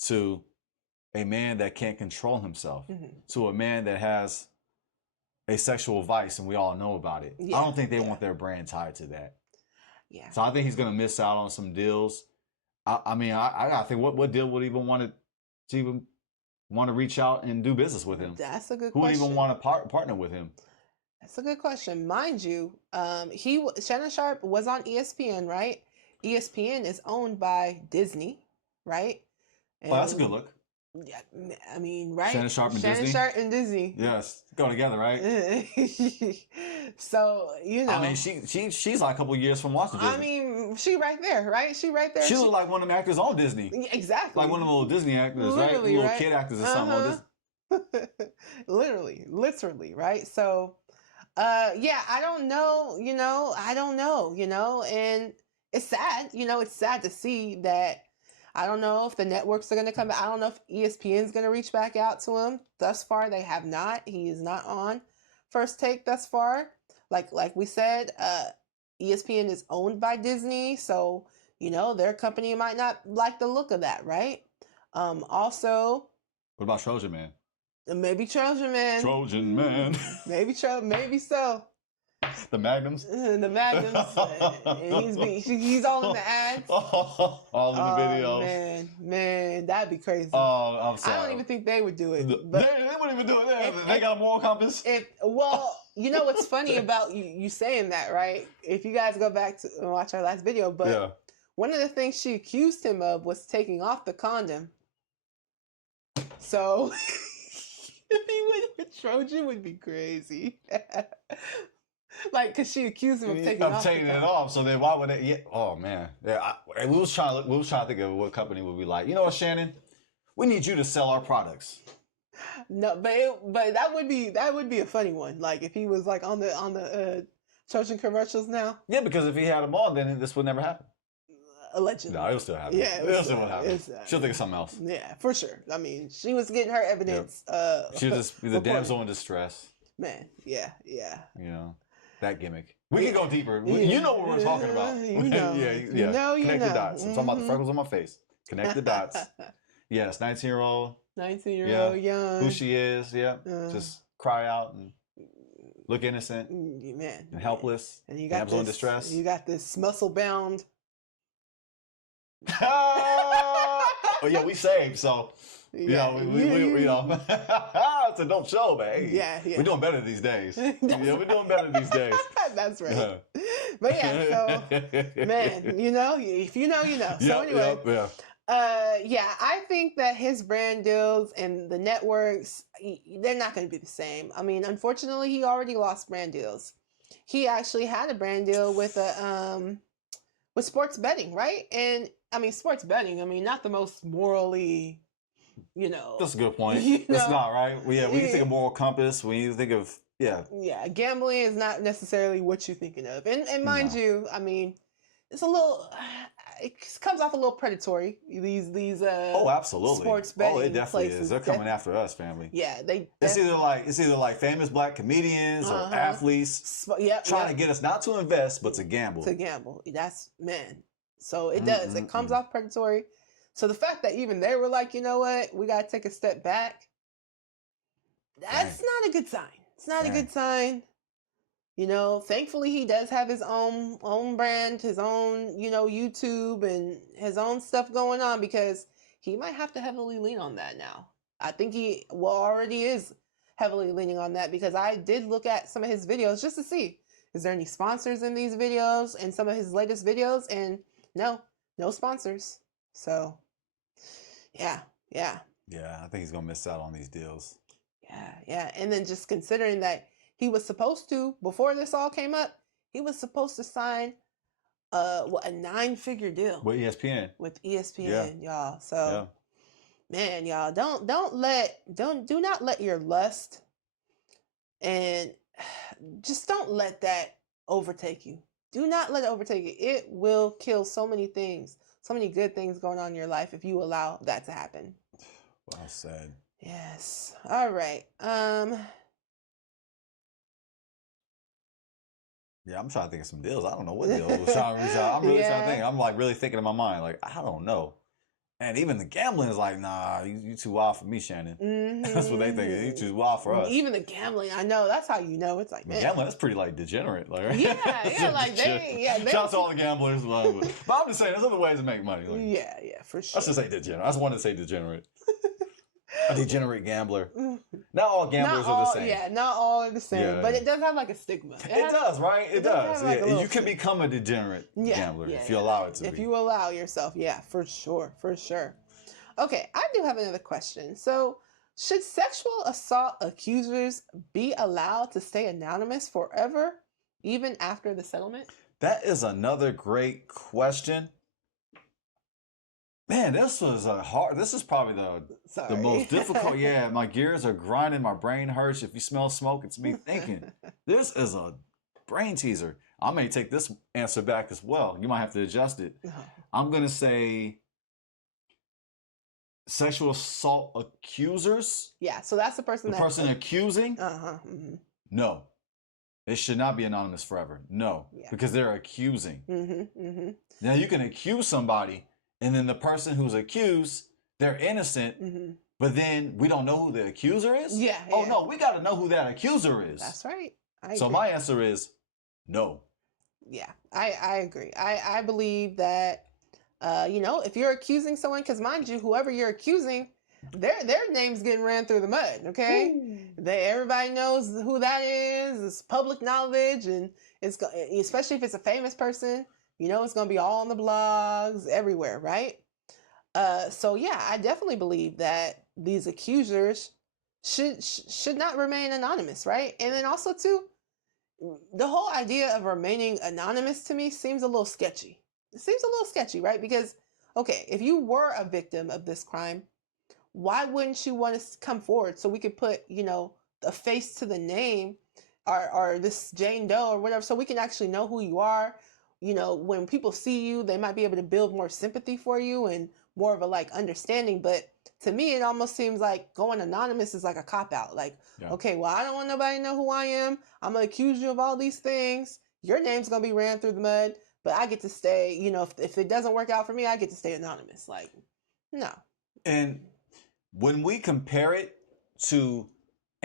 to a man that can't control himself, to a man that has a sexual vice, and we all know about it. I don't think they want their brand tied to that. Yeah. So I think he's going to miss out on some deals. I mean, I gotta think what deal would even want to reach out and do business with him? That's a good question. Who would even want to partner with him? That's a good question. Mind you, Shannon Sharpe was on ESPN, right? ESPN is owned by Disney, right? And, well, that's a good look. Yeah, I mean, right? Shannon Sharpe and Disney. Shannon Sharpe and Disney. Yes, go together, right? So I mean, she's like a couple years from watching Disney. I mean, she right there, right? She right there. She looked like one of them actors on Disney. Exactly. Like one of the little Disney actors, literally, right? Little kid actors or something on Disney. Literally, right? So, I don't know, and it's sad, it's sad to see that. I don't know if the networks are going to come back. I don't know if ESPN is going to reach back out to him. Thus far, they have not. He is not on First Take thus far. Like we said, ESPN is owned by Disney, so their company might not like the look of that, right? Also, what about Trojan Man? Maybe Trojan Man. Trojan Man. Maybe so. The Magnums. The Magnums. And he's all in the ads. All in the videos. Man, that'd be crazy. Oh, I'm sorry. I don't even think they would do it. They wouldn't even do it. They got a moral compass. Well, you know what's funny about you saying that, right? If you guys go back to and watch our last video, but one of the things she accused him of was taking off the condom. So if he went with Trojan, would be crazy. Like, cause she accused him of taking it off. So then why would they? Yeah. Oh man. Yeah. We was trying to think of what company would be like. You know what, Shannon? We need you to sell our products. No, but that would be a funny one. Like if he was like on the Trojan commercials now. Yeah, because if he had them on, then this would never happen. Allegedly. No, it'll still happen. Yeah, it'll still happen. She'll think of something else. Yeah, for sure. I mean, she was getting her evidence. Yep. She'll just be the damsel in distress. Man, yeah. You know, that gimmick. We can go deeper. You know what we're talking about. You know. yeah. Connect the dots. I'm talking about the freckles on my face. Connect the dots. Yes, 19-year-old. 19-year-old, young. Who she is, just cry out and look innocent, man, and helpless, and you got damsel in distress. You got this muscle bound. Oh yeah, we saved, so we it's a dope show, man. Yeah. We're doing better these days. We're doing better these days. That's right. But yeah, so man, if you know, you know. So anyway, I think that his brand deals and the networks, they're not going to be the same. I mean, unfortunately, he already lost brand deals. He actually had a brand deal with with sports betting, right? And I mean, sports betting, not the most morally, That's a good point. It's not, right? When you think of moral compass, when you think of, gambling is not necessarily what you're thinking of. And mind you, it's a little, it comes off a little predatory. These absolutely. Sports betting it definitely places. is. They're coming after us, family. Yeah, it's either like famous black comedians or athletes trying to get us not to invest, but to gamble. That's, man. So it does. It comes off predatory. So the fact that even they were like, you know what, we got to take a step back. That's not a good sign. It's not a good sign. Thankfully he does have his own brand, his own, YouTube and his own stuff going on, because he might have to heavily lean on that now. I think he already is heavily leaning on that, because I did look at some of his videos just to see, is there any sponsors in these videos and some of his latest videos? And no sponsors. So yeah. Yeah, I think he's going to miss out on these deals. Yeah. And then just considering that he was supposed to, before this all came up, he was supposed to sign a 9-figure deal with ESPN. Y'all. So man, y'all, do not let your lust and just don't let that overtake you. Do not let it overtake you. It will kill so many things, so many good things going on in your life if you allow that to happen. Well said. Yes. All right. Yeah, I'm trying to think of some deals. I don't know what deal. I'm really trying to think. I'm like really thinking in my mind, like, I don't know. And even the gambling is like, nah, you too wild for me, Shannon. That's what they think. You too wild for us. Even the gambling, I know. That's how you know. It's like, man. Gambling, that's pretty like degenerate. Like, they shout out to all the gamblers. But I'm just saying, there's other ways to make money. Like, yeah, for sure. Let's just say degenerate. I just wanted to say degenerate. A degenerate gambler. Not all gamblers are the same. Yeah, not all are the same. But it does have like a stigma. It does, right? It does. You can become a degenerate gambler if you allow it to be. If you allow yourself, for sure. Okay, I do have another question. So, should sexual assault accusers be allowed to stay anonymous forever, even after the settlement? That is another great question. Man, this is probably the most difficult. Yeah, my gears are grinding. My brain hurts. If you smell smoke, it's me thinking. This is a brain teaser. I may take this answer back as well. You might have to adjust it. I'm going to say sexual assault accusers. Yeah, so that's the person accusing. No, it should not be anonymous forever. No, because they're accusing. Now, you can accuse somebody, and then the person who's accused, they're innocent, but then we don't know who the accuser is? Yeah. Oh, no, we got to know who that accuser is. That's right. So my answer is no. Yeah, I agree. I believe that, if you're accusing someone, because mind you, whoever you're accusing, their name's getting ran through the mud. Okay, Ooh. everybody knows who that is. It's public knowledge, and especially if it's a famous person, it's gonna be all on the blogs everywhere, right? So yeah, I definitely believe that these accusers should not remain anonymous, right? And then also too, the whole idea of remaining anonymous to me seems a little sketchy. It seems a little sketchy, right? Because, okay, if you were a victim of this crime, why wouldn't you want to come forward so we could put, a face to the name, or this Jane Doe or whatever, so we can actually know who you are. When people see you, they might be able to build more sympathy for you and more of a like understanding. But to me, it almost seems like going anonymous is like a cop out. Like, Yeah. okay, well, I don't want nobody to know who I am. I'm gonna accuse you of all these things. Your name's gonna be ran through the mud, but I get to stay. If it doesn't work out for me, I get to stay anonymous. Like, no. And when we compare it to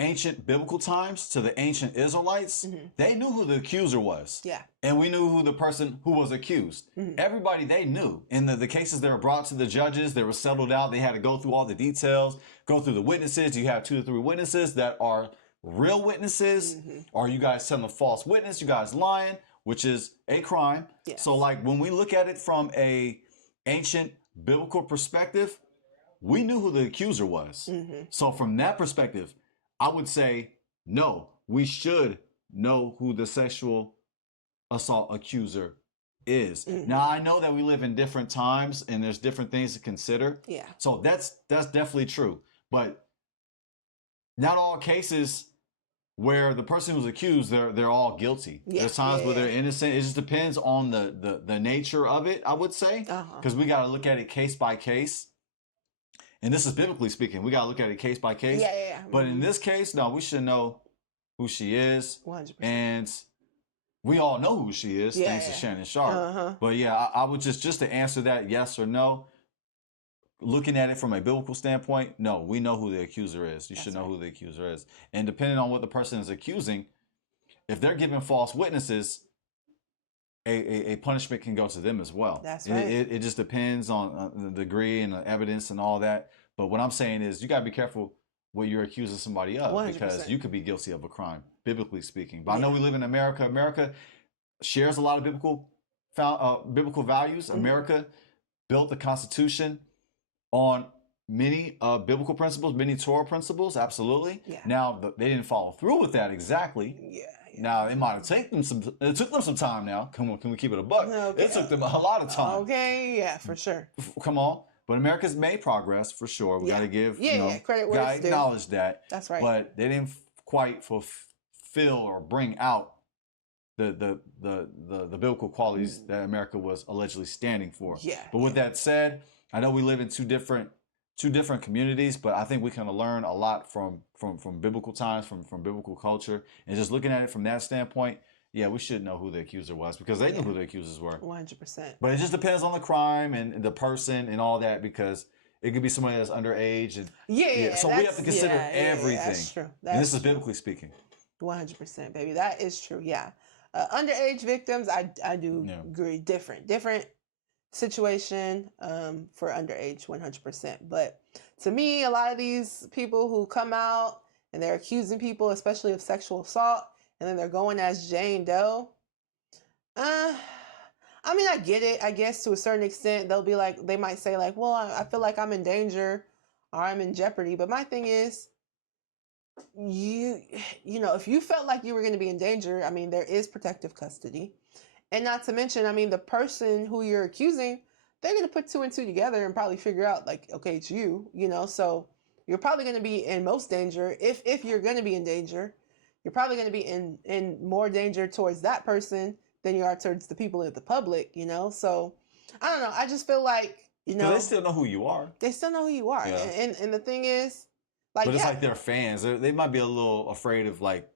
ancient biblical times, to the ancient Israelites, they knew who the accuser was. Yeah. And we knew who the person who was accused. Everybody they knew. In the cases that were brought to the judges, they were settled out. They had to go through all the details, go through the witnesses. You have 2 or 3 witnesses that are real witnesses. Or you guys telling a false witness, you guys lying, which is a crime. Yes. So like when we look at it from a ancient biblical perspective, we knew who the accuser was. So from that perspective, I would say, no, we should know who the sexual assault accuser is. Now, I know that we live in different times and there's different things to consider. Yeah. So that's definitely true. But not all cases where the person who's accused, they're all guilty. Yeah. There's times where they're innocent. It just depends on the nature of it, I would say. Because we got to look at it case by case. And this is biblically speaking. We got to look at it case by case. Yeah. But in this case, no, we should know who she is. 100%. And we all know who she is, thanks to Shannon Sharpe. But yeah, I would just to answer that yes or no, looking at it from a biblical standpoint, no, we know who the accuser is. You should know who the accuser is. And depending on what the person is accusing, if they're giving false witnesses, a punishment can go to them as well. That's right. It just depends on the degree and the evidence and all that. But what I'm saying is you got to be careful what you're accusing somebody of 100%. because you could be guilty of a crime, biblically speaking. But I know we live in America. America shares a lot of biblical values. America built the Constitution on many biblical principles, many Torah principles. Absolutely. Yeah. Now, they didn't follow through with that exactly. Yeah. Now, it might have taken it took them some time now. Come on, can we keep it a buck? Okay. It took them a lot of time. Okay, yeah, for sure. Come on. But America's made progress for sure. We got to give, credit where it's due. Acknowledge that. That's right. But they didn't quite fulfill or bring out the biblical qualities that America was allegedly standing for. Yeah. But with that said, I know we live in two different communities, but I think we can learn a lot from biblical times, from biblical culture, and just looking at it from that standpoint. Yeah, we should know who the accuser was because they knew who the accusers were. 100%. But it just depends on the crime and the person and all that because it could be somebody that's underage and so we have to consider everything. That's true. And this is biblically speaking. 100%, baby. That is true. Yeah. Underage victims, I do agree. Different situation for underage, 100%. But to me, a lot of these people who come out and they're accusing people, especially of sexual assault, and then they're going as Jane Doe. I mean, I get it. I guess to a certain extent, they might say like, well, I feel like I'm in danger or I'm in jeopardy. But my thing is, if you felt like you were going to be in danger, I mean, there is protective custody. And not to mention, I mean, the person who you're accusing, they're going to put 2 and 2 together and probably figure out like, okay, it's you, so you're probably going to be in most danger. If you're going to be in danger, you're probably going to be in more danger towards that person than you are towards the people of the public, So I don't know. I just feel like, they still know who you are. They still know who you are. Yeah. And the thing is, like, but it's like they're fans. They might be a little afraid of like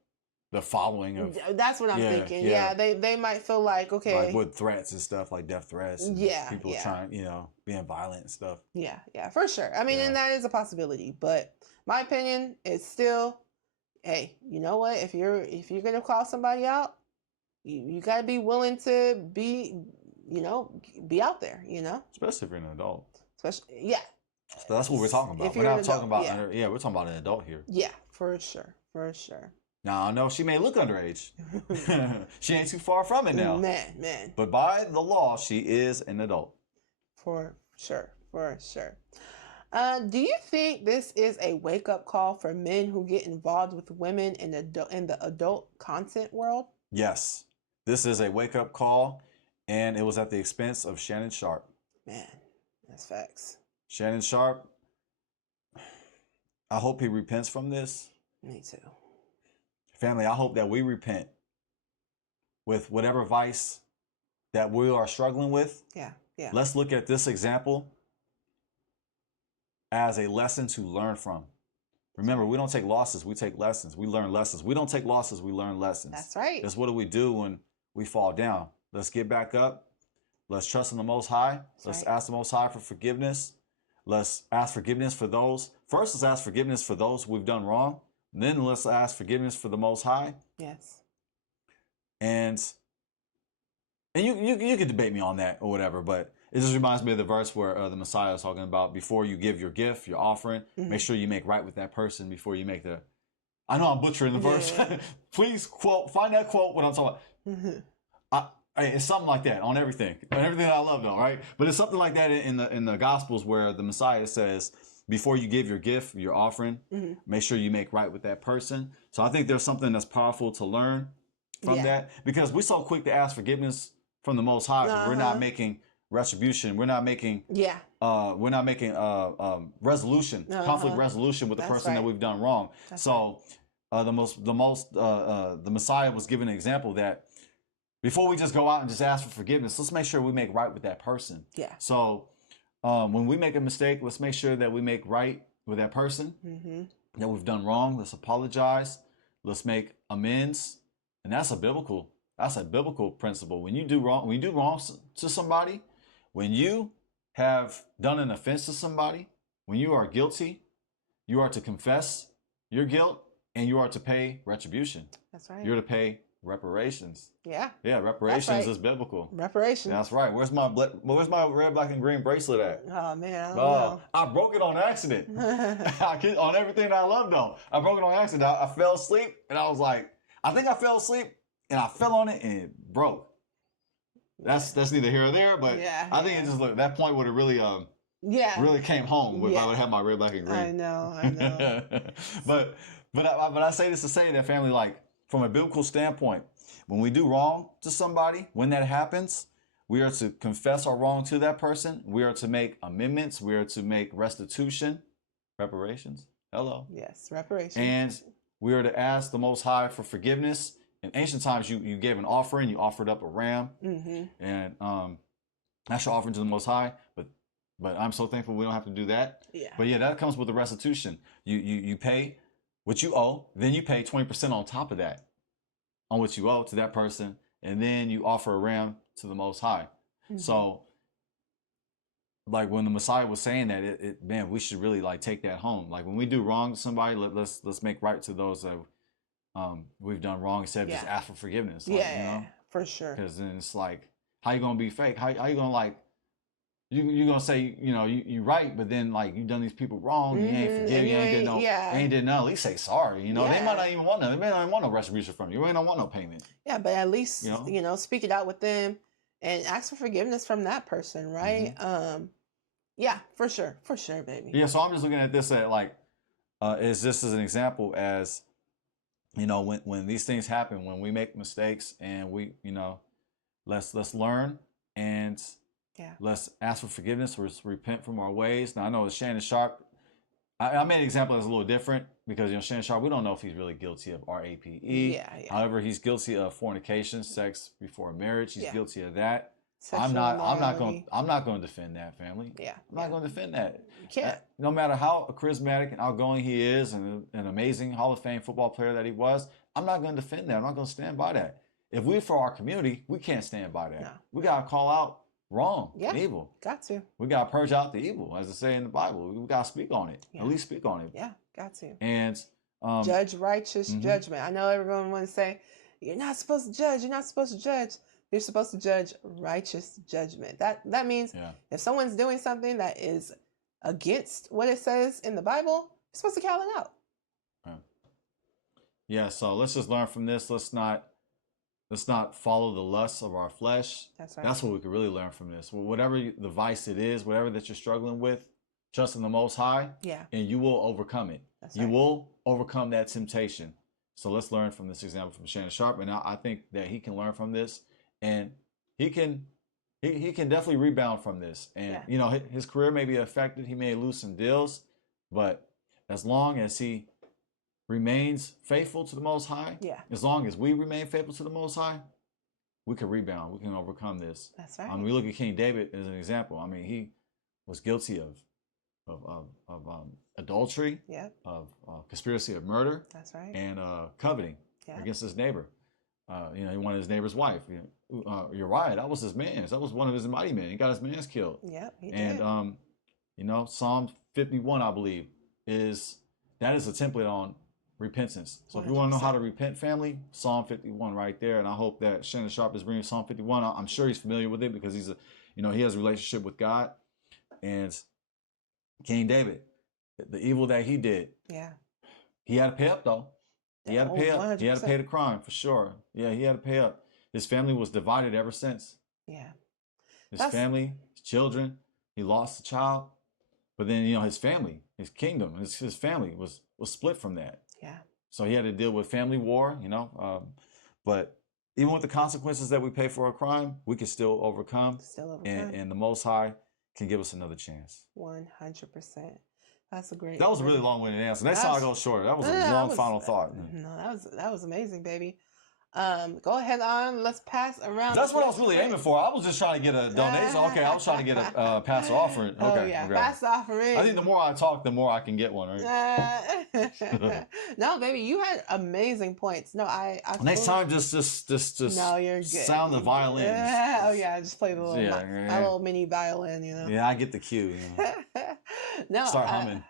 the following of. That's what I'm thinking. Yeah. They might feel like, okay. Like with threats and stuff, like death threats. And people trying, being violent and stuff. Yeah, for sure. I mean, and that is a possibility. But my opinion is still, hey, you know what? If you're gonna call somebody out, you got to be willing to be out there, Especially if you're an adult. especially, yeah. So that's what we're talking about. If We're you're an not talking adult, about yeah. we're talking about an adult here. Yeah, for sure. For sure. Now I know she may look underage. She ain't too far from it now. Man. But by the law, she is an adult. For sure. For sure. Do you think this is a wake-up call for men who get involved with women in the adult content world? Yes. This is a wake-up call, and it was at the expense of Shannon Sharpe. Man, that's facts. Shannon Sharpe, I hope he repents from this. Me too. Family, I hope that we repent with whatever vice that we are struggling with. Yeah. Let's look at this example as a lesson to learn from. Remember, we don't take losses, we take lessons. We learn lessons. We don't take losses, we learn lessons. That's right. That's what do we do when we fall down? Let's get back up. Let's trust in the Most High. Let's ask the Most High for forgiveness. Let's ask forgiveness for those. First, let's ask forgiveness for those we've done wrong. Then let's ask forgiveness for the Most High. Yes. And you could debate me on that or whatever, but it just reminds me of the verse where the Messiah is talking about before you give your gift, your offering, make sure you make right with that person before you make the. I know I'm butchering the verse. Please find that quote when I'm talking about. It's something like that on everything that I love, though, right? But it's something like that in the Gospels where the Messiah says, before you give your gift, your offering, make sure you make right with that person. So I think there's something that's powerful to learn from that, because we're so quick to ask forgiveness from the Most High, but we're not making retribution. We're not making resolution, conflict resolution with the person that we've done wrong. The Messiah was given an example that before we just go out and just ask for forgiveness, let's make sure we make right with that person. Yeah. So when we make a mistake, let's make sure that we make right with that person that we've done wrong. Let's apologize. Let's make amends. And that's a biblical principle. When you do wrong to somebody, when you have done an offense to somebody, when you are guilty, you are to confess your guilt and you are to pay retribution. That's right. You're to pay reparations. Yeah. Yeah, reparations is biblical. Reparations. That's right. Where's my red, black, and green bracelet at? Oh man, I don't know. I broke it on accident. On everything that I love, though. I broke it on accident. I fell asleep and I was like, I think I fell asleep and I fell on it and it broke. That's neither here or there, but I think it just looked, that point would have really really came home if I would have my red, black, and green. I know. but I say this to say that, family, like, from a biblical standpoint, when we do wrong to somebody, when that happens, we are to confess our wrong to that person. We are to make amendments. We are to make restitution, reparations. Hello. Yes, reparations. And we are to ask the Most High for forgiveness. In ancient times, you gave an offering. You offered up a ram, and that's your offering to the Most High. But I'm so thankful we don't have to do that. Yeah. But yeah, that comes with the restitution. You pay what you owe, then you pay 20% on top of that, on what you owe to that person, and then you offer a ram to the Most High. So, like when the Messiah was saying that, man, we should really like take that home. Like when we do wrong to somebody, let's make right to those that we've done wrong instead of just ask for forgiveness. Like, for sure. Because then it's like, how you gonna be fake? How you gonna like? You gonna say, you right, but then like you done these people wrong, you ain't forgive, you ain't did no, at least say sorry. They might not even want they may not even want no retribution from you. They don't want no payment. Yeah, but at least speak it out with them and ask for forgiveness from that person, right? Yeah, for sure, baby. Yeah, so I'm just looking at this at like, is this as an example as, when these things happen, when we make mistakes and we, let's learn and. Yeah. Let's ask for forgiveness. Let's repent from our ways. Now, I know Shannon Sharpe, I made an example that's a little different because, Shannon Sharpe, we don't know if he's really guilty of RAPE. Yeah. However, he's guilty of fornication, sex before marriage. He's guilty of that. Sexual I'm not going to defend that, family. Yeah. I'm not going to defend that. You can't. No matter how charismatic and outgoing he is and an amazing Hall of Fame football player that he was, I'm not going to defend that. I'm not going to stand by that. If we're for our community, we can't stand by that. No. We got to call out wrong, evil. Got to. We got to purge out the evil, as it say in the Bible. We got to speak on it. At least speak on it. Yeah, got to. And judge righteous judgment. I know everyone wants to say, you're not supposed to judge. You're not supposed to judge. You're supposed to judge righteous judgment. That means if someone's doing something that is against what it says in the Bible, you're supposed to call it out. Yeah, so let's just learn from this. Let's not follow the lusts of our flesh. That's right. That's what we can really learn from this. Whatever the vice it is, whatever that you're struggling with, trust in the Most High, and you will overcome it. That's you right. will overcome that temptation. So let's learn from this example from Shannon Sharpe, and I think that he can learn from this, and he can definitely rebound from this. And you know, his career may be affected. He may lose some deals, but as long as he remains faithful to the Most High, as long as we remain faithful to the Most High, we can rebound. We can overcome this. That's right. We look at King David as an example. I mean, he was guilty of adultery, of conspiracy of murder, that's right, and coveting against his neighbor. You know, he wanted his neighbor's wife. Uriah, that was his man's. That was one of his mighty men. He got his man's killed. Yeah, he did. And you know, Psalm 51, I believe, is a template on repentance. So 100%. If you want to know how to repent, family, Psalm 51 right there. And I hope that Shannon Sharpe is bringing Psalm 51. I'm sure he's familiar with it because he has a relationship with God. And King David, the evil that he did, he had to pay up though. He had to pay up. 100%. He had to pay the crime for sure. Yeah, he had to pay up. His family was divided ever since. Yeah. His family, his children, he lost a child. But then, you know, his family, his kingdom, his family was split from that. Yeah. So he had to deal with family war, you know. But even with the consequences that we pay for a crime, we can still overcome. And the Most High can give us another chance. 100%. That's a great. That was a really long-winded answer. Next time I go shorter. That was a long final thought. No, that was amazing, baby. Go ahead on. Let's pass around. That's what I was really aiming for. I was just trying to get a donation. Okay, I was trying to get a pass offering. Okay, oh yeah, pass offering. I think the more I talk, the more I can get one, right? No, baby, you had amazing points. No, I next time, just no, you're good. Sound the violin. Oh yeah, just play the little my little mini violin, you know. Yeah, I get the cue. You know. No, start humming.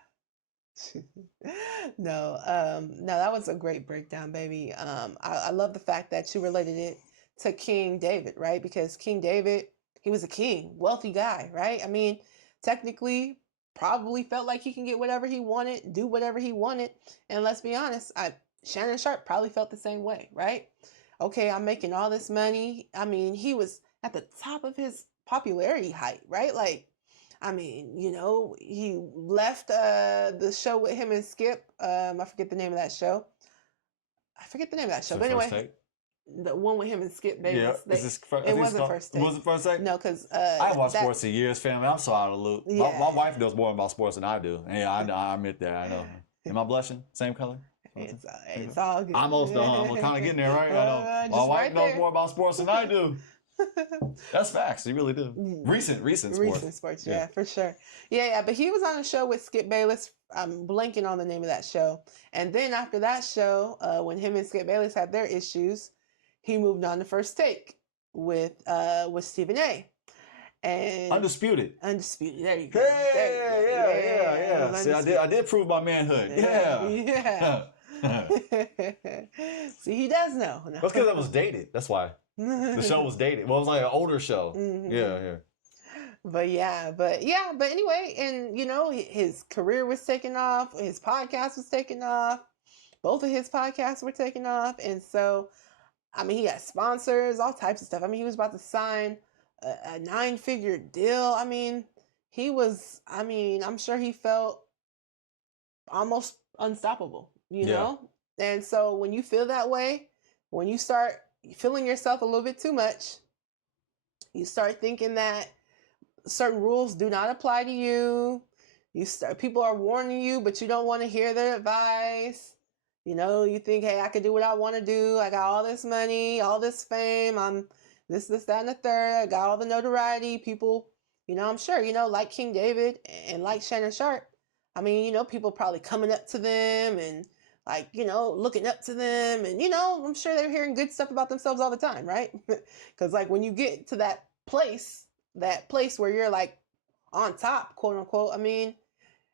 No, that was a great breakdown, baby. I love the fact that you related it to King David, right? Because King David, he was a king, wealthy guy, right? I mean, technically, probably felt like he can get whatever he wanted, do whatever he wanted. And let's be honest, Shannon Sharpe probably felt the same way, right? Okay, I'm making all this money. I mean, he was at the top of his popularity height, right? Like, I mean, you know, he left the show with him and Skip. I forget the name of that show. But anyway, the one with him and Skip Bayless. Yeah, it wasn't First Take. Was it First Take? No, because I watched sports for years, family. I'm so out of the loop. Yeah. My wife knows more about sports than I do. Yeah, I admit that. I know. Am I blushing? Same color? It's all good. I'm kind of getting there, right? I know. My wife knows more about sports than I do. That's facts. You really do. Recent sports. Yeah, for sure. Yeah. But he was on a show with Skip Bayless. I'm blanking on the name of that show. And then after that show, when him and Skip Bayless had their issues, he moved on to First Take with Stephen A. And Undisputed. There you go. Yeah. See, I did prove my manhood. Yeah. See, he does know. That's because I was dated. That's why. The show was dated. Well, it was like an older show. Mm-hmm. Yeah. But anyway, and you know, his career was taking off. His podcast was taking off. Both of his podcasts were taking off. And so, I mean, he got sponsors, all types of stuff. I mean, he was about to sign a 9-figure deal. I mean, I'm sure he felt almost unstoppable, you know? And so when you feel that way, when you start feeling yourself a little bit too much, you start thinking that certain rules do not apply to you. People are warning you, but you don't want to hear their advice. You know, you think, hey, I could do what I want to do. I got all this money, all this fame. I'm this, that, and the third. I got all the notoriety. People, you know, I'm sure, you know, like King David and like Shannon Sharpe. I mean, you know, people probably coming up to them and like, you know, looking up to them. And, you know, I'm sure they're hearing good stuff about themselves all the time, right? Because like when you get to that place where you're like on top, quote unquote, I mean,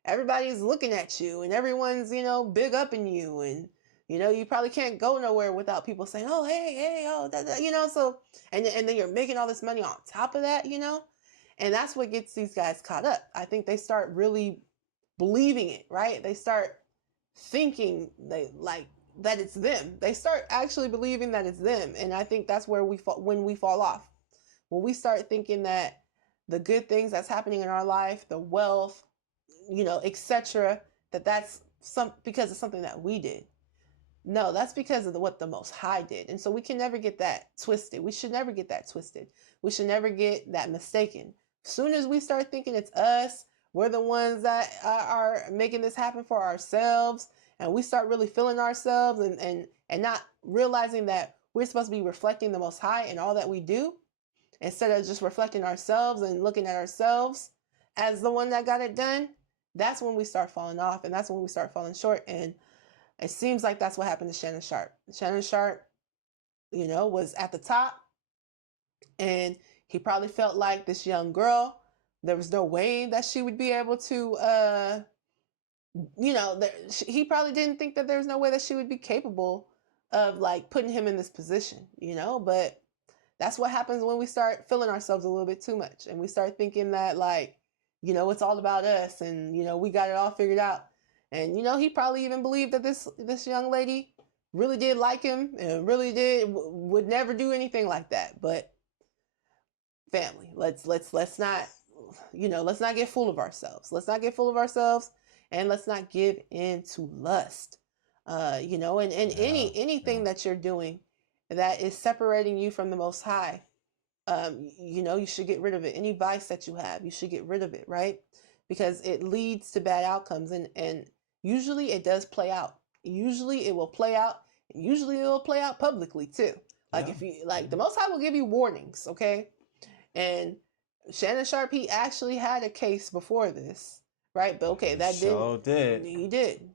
everybody's looking at you and everyone's, you know, big up in you. And, You know, you probably can't go nowhere without people saying, "Oh, hey, oh, that," you know. So, and then you're making all this money on top of that, you know, and that's what gets these guys caught up. I think they start really believing it, right? They start thinking they like that it's them. They start actually believing that it's them, and I think that's where when we fall off. When we start thinking that the good things that's happening in our life, the wealth, you know, etc., that's because of something that we did. No, that's because of what the Most High did. And so we can never get that twisted. We should never get that twisted. We should never get that mistaken. As soon as we start thinking it's us, we're the ones that are making this happen for ourselves, and we start really feeling ourselves and not realizing that we're supposed to be reflecting the Most High in all that we do, instead of just reflecting ourselves and looking at ourselves as the one that got it done, that's when we start falling off, and that's when we start falling short. And it seems like that's what happened to Shannon Sharpe. Shannon Sharpe, you know, was at the top, and he probably felt like this young girl, there was no way that she would be able to, you know, he probably didn't think that there was no way that she would be capable of like putting him in this position, you know. But that's what happens when we start feeling ourselves a little bit too much, and we start thinking that, like, you know, it's all about us, and, you know, we got it all figured out. And, you know, he probably even believed that this young lady really did like him and really would never do anything like that. But family, let's not, you know, let's not get full of ourselves. Let's not get full of ourselves, and let's not give in to lust. You know, and anything that you're doing that is separating you from the Most High, you know, you should get rid of it. Any vice that you have, you should get rid of it, right? Because it leads to bad outcomes, and usually it does play out. Usually it will play out. Usually it will play out publicly too. Like, if you like, the Most High will give you warnings, okay? And Shannon Sharpe, he actually had a case before this, right? But okay, that didn't. He did.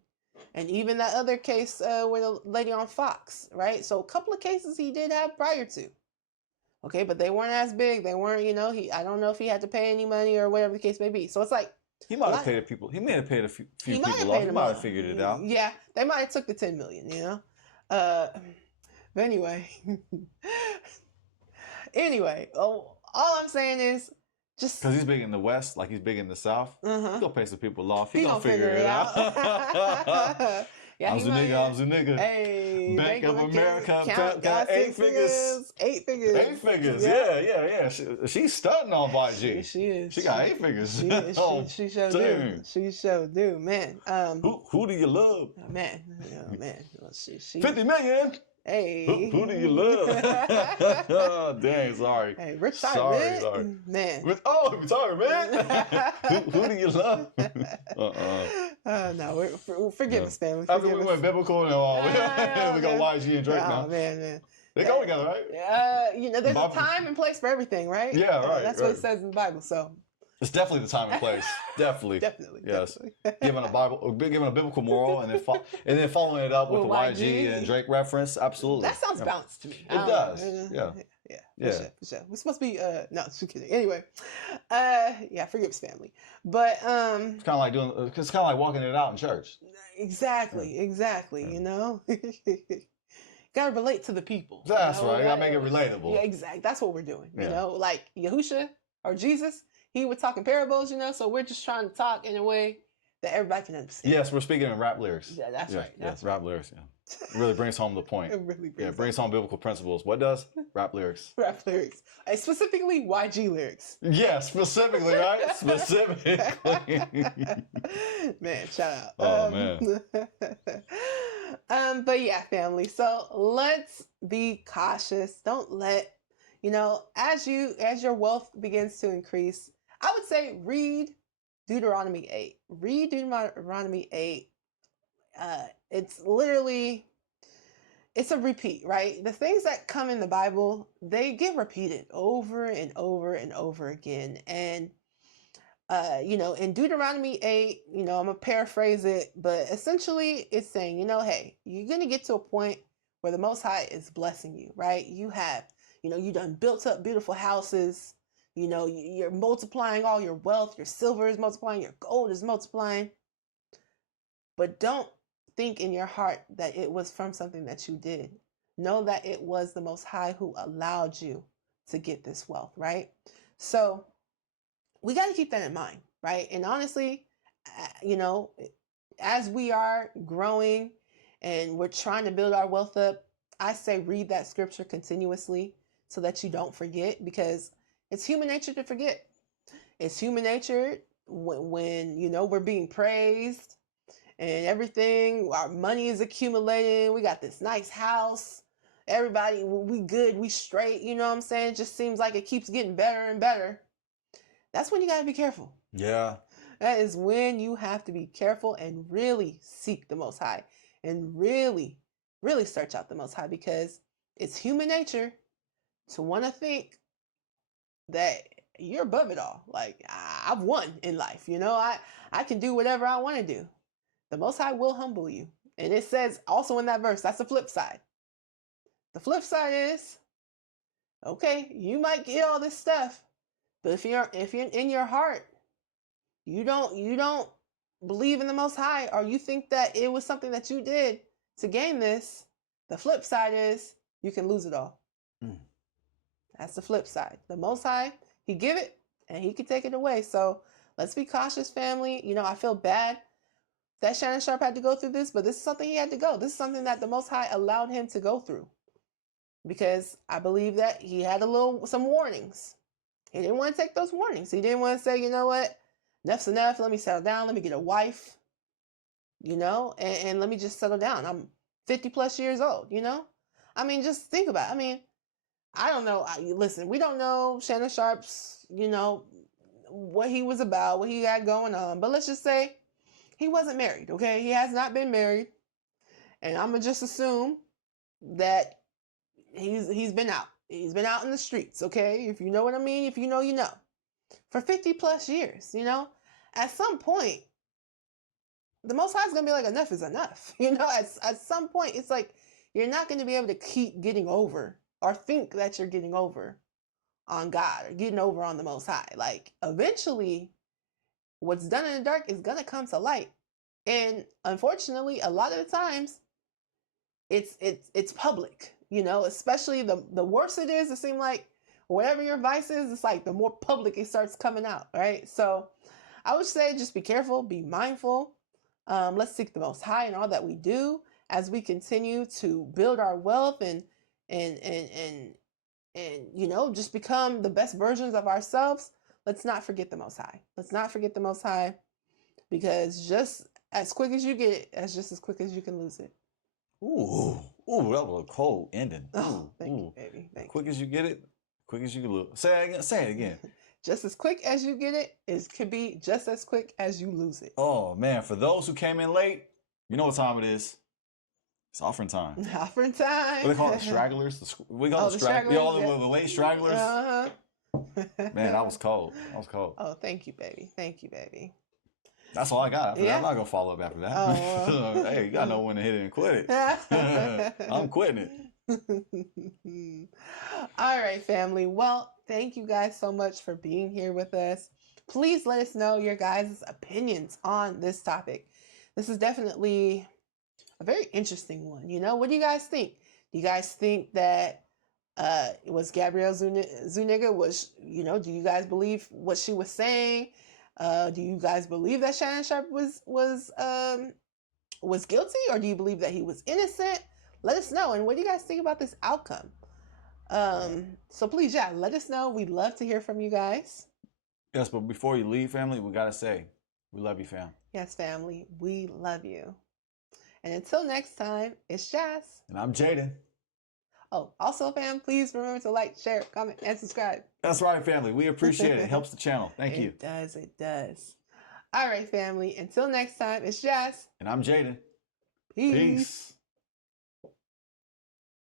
And even that other case with the lady on Fox, right? So a couple of cases he did have prior to. Okay, but they weren't as big. They weren't, you know, I don't know if he had to pay any money or whatever the case may be. So it's like, he might have paid a people. He may have paid a few people off. He might have figured it out. Yeah, they might have took the 10 million, you know. But anyway, all I'm saying is, just because he's big in the West, like he's big in the South, he'll pay some people off. He gonna figure it out. Yeah, I'm Zuniga. Hey, Bank of America, got 8 figures. 8 figures. 8 figures. Yeah. She's stunting on YG. She is. She got 8 figures. She sure do. She sure do, man. Who do you love? Man. 50 million. Hey. Who do you love? Dang, sorry. Hey, Rich sorry. Man. Sorry, man. who do you love? No, forgive us, family. After we went biblical and all, we got YG and Drake now. Man. They go together, right? You know, there's a time and place for everything, right? Yeah, right. That's what it says in the Bible, so. It's definitely the time and place. Definitely. Yes. Giving a biblical moral, and then following it up with the YG and Drake reference. Absolutely. That sounds balanced to me. It does. Yeah. For sure. We're supposed to be no, just kidding. Anyway, forgive us, family. But it's kind of like walking it out in church. Exactly. You know. Gotta relate to the people. That's right. You gotta make it relatable. Yeah, exactly. That's what we're doing. You know, like Yahusha or Jesus, he would talk in parables, you know, so we're just trying to talk in a way that everybody can understand. Yes, we're speaking in rap lyrics. Yeah, that's right. Yes, rap lyrics, It really brings home the point. It really brings home biblical principles. What does? Rap lyrics. Rap lyrics. Specifically YG lyrics. Yeah, specifically, right? Specifically. Man, shout out. Oh, man. But yeah, family. So let's be cautious. Don't let, you know, as your wealth begins to increase, I would say read Deuteronomy 8. Read Deuteronomy 8. It's literally, it's a repeat, right? The things that come in the Bible, they get repeated over and over and over again. And, you know, in Deuteronomy 8, you know, I'm going to paraphrase it, but essentially it's saying, you know, hey, you're going to get to a point where the Most High is blessing you, right? You have, you know, you done built up beautiful houses. You know, you're multiplying all your wealth. Your silver is multiplying. Your gold is multiplying. But don't think in your heart that it was from something that you did. Know that it was the Most High who allowed you to get this wealth, right? So we got to keep that in mind, right? And honestly, you know, as we are growing and we're trying to build our wealth up, I say read that scripture continuously so that you don't forget, because it's human nature to forget. It's human nature when you know, we're being praised and everything, our money is accumulating, we got this nice house, everybody, we good, we straight, you know what I'm saying? It just seems like it keeps getting better and better. That's when you got to be careful. Yeah. That is when you have to be careful and really seek the Most High and really, really search out the Most High, because it's human nature to want to think that you're above it all. Like, I've won in life, you know, I can do whatever I want to do. The Most High will humble you. And it says also in that verse, that's the flip side. The flip side is, okay, you might get all this stuff, but if you're in your heart, you don't believe in the Most High, or you think that it was something that you did to gain this, the flip side is you can lose it all. That's the flip side. The Most High, he give it and he can take it away. So let's be cautious, family. You know, I feel bad that Shannon Sharpe had to go through this, but this is something he had to go. This is something that the Most High allowed him to go through, because I believe that he had some warnings. He didn't want to take those warnings. He didn't want to say, you know what, enough's enough. Let me settle down. Let me get a wife, you know, and let me just settle down. I'm 50 plus years old, you know? I mean, just think about it. I mean, I don't know. Listen, we don't know Shannon Sharpe's, you know, what he was about, what he had going on. But let's just say he wasn't married, okay? He has not been married. And I'm going to just assume that he's been out. He's been out in the streets, okay? If you know what I mean, if you know, you know. For 50 plus years, you know? At some point, the Most High is going to be like, enough is enough. You know, at some point, it's like you're not going to be able to keep getting over or think that you're getting over on God or getting over on the Most High. Like, eventually, what's done in the dark is going to come to light. And unfortunately, a lot of the times, it's public, you know, especially the worse it is, it seems like whatever your vice is, it's like the more public it starts coming out, right? So I would say just be careful, be mindful. Let's seek the Most High in all that we do as we continue to build our wealth and you know, just become the best versions of ourselves. Let's not forget the Most High. Let's not forget the Most High, because just as quick as you get it, that's just as quick as you can lose it. Ooh, that was a cold ending. Oh, thank you, baby. Thank quick as you get it, quick as you can lose. Say it again. Just as quick as you get it, it could be just as quick as you lose it. Oh, man. For those who came in late, you know what time it is. It's offering time. Offering time. What do they call it? Stragglers? We call it stragglers. The late stragglers. Uh-huh. Man, that was cold. That was cold. Oh, thank you, baby. Thank you, baby. That's all I got after that. I'm not going to follow up after that. Oh. Hey, you got to know when to hit it and quit it. I'm quitting it. All right, family. Well, thank you guys so much for being here with us. Please let us know your guys' opinions on this topic. This is definitely a very interesting one. You know, what do you guys think? Do you guys think that it was Gabriella Zuniga? Was, you know, do you guys believe what she was saying? Do you guys believe that Shannon Sharpe was guilty, or do you believe that he was innocent? Let us know. And what do you guys think about this outcome? So please, yeah, let us know. We'd love to hear from you guys. Yes, but before you leave, family, we got to say, we love you, fam. Yes, family, we love you. And until next time, it's Jazz. And I'm Jaden. Oh, also, fam, please remember to like, share, comment, and subscribe. That's right, family. We appreciate it. It helps the channel. Thank you. It does. It does. All right, family. Until next time, it's Jazz. And I'm Jaden. Peace.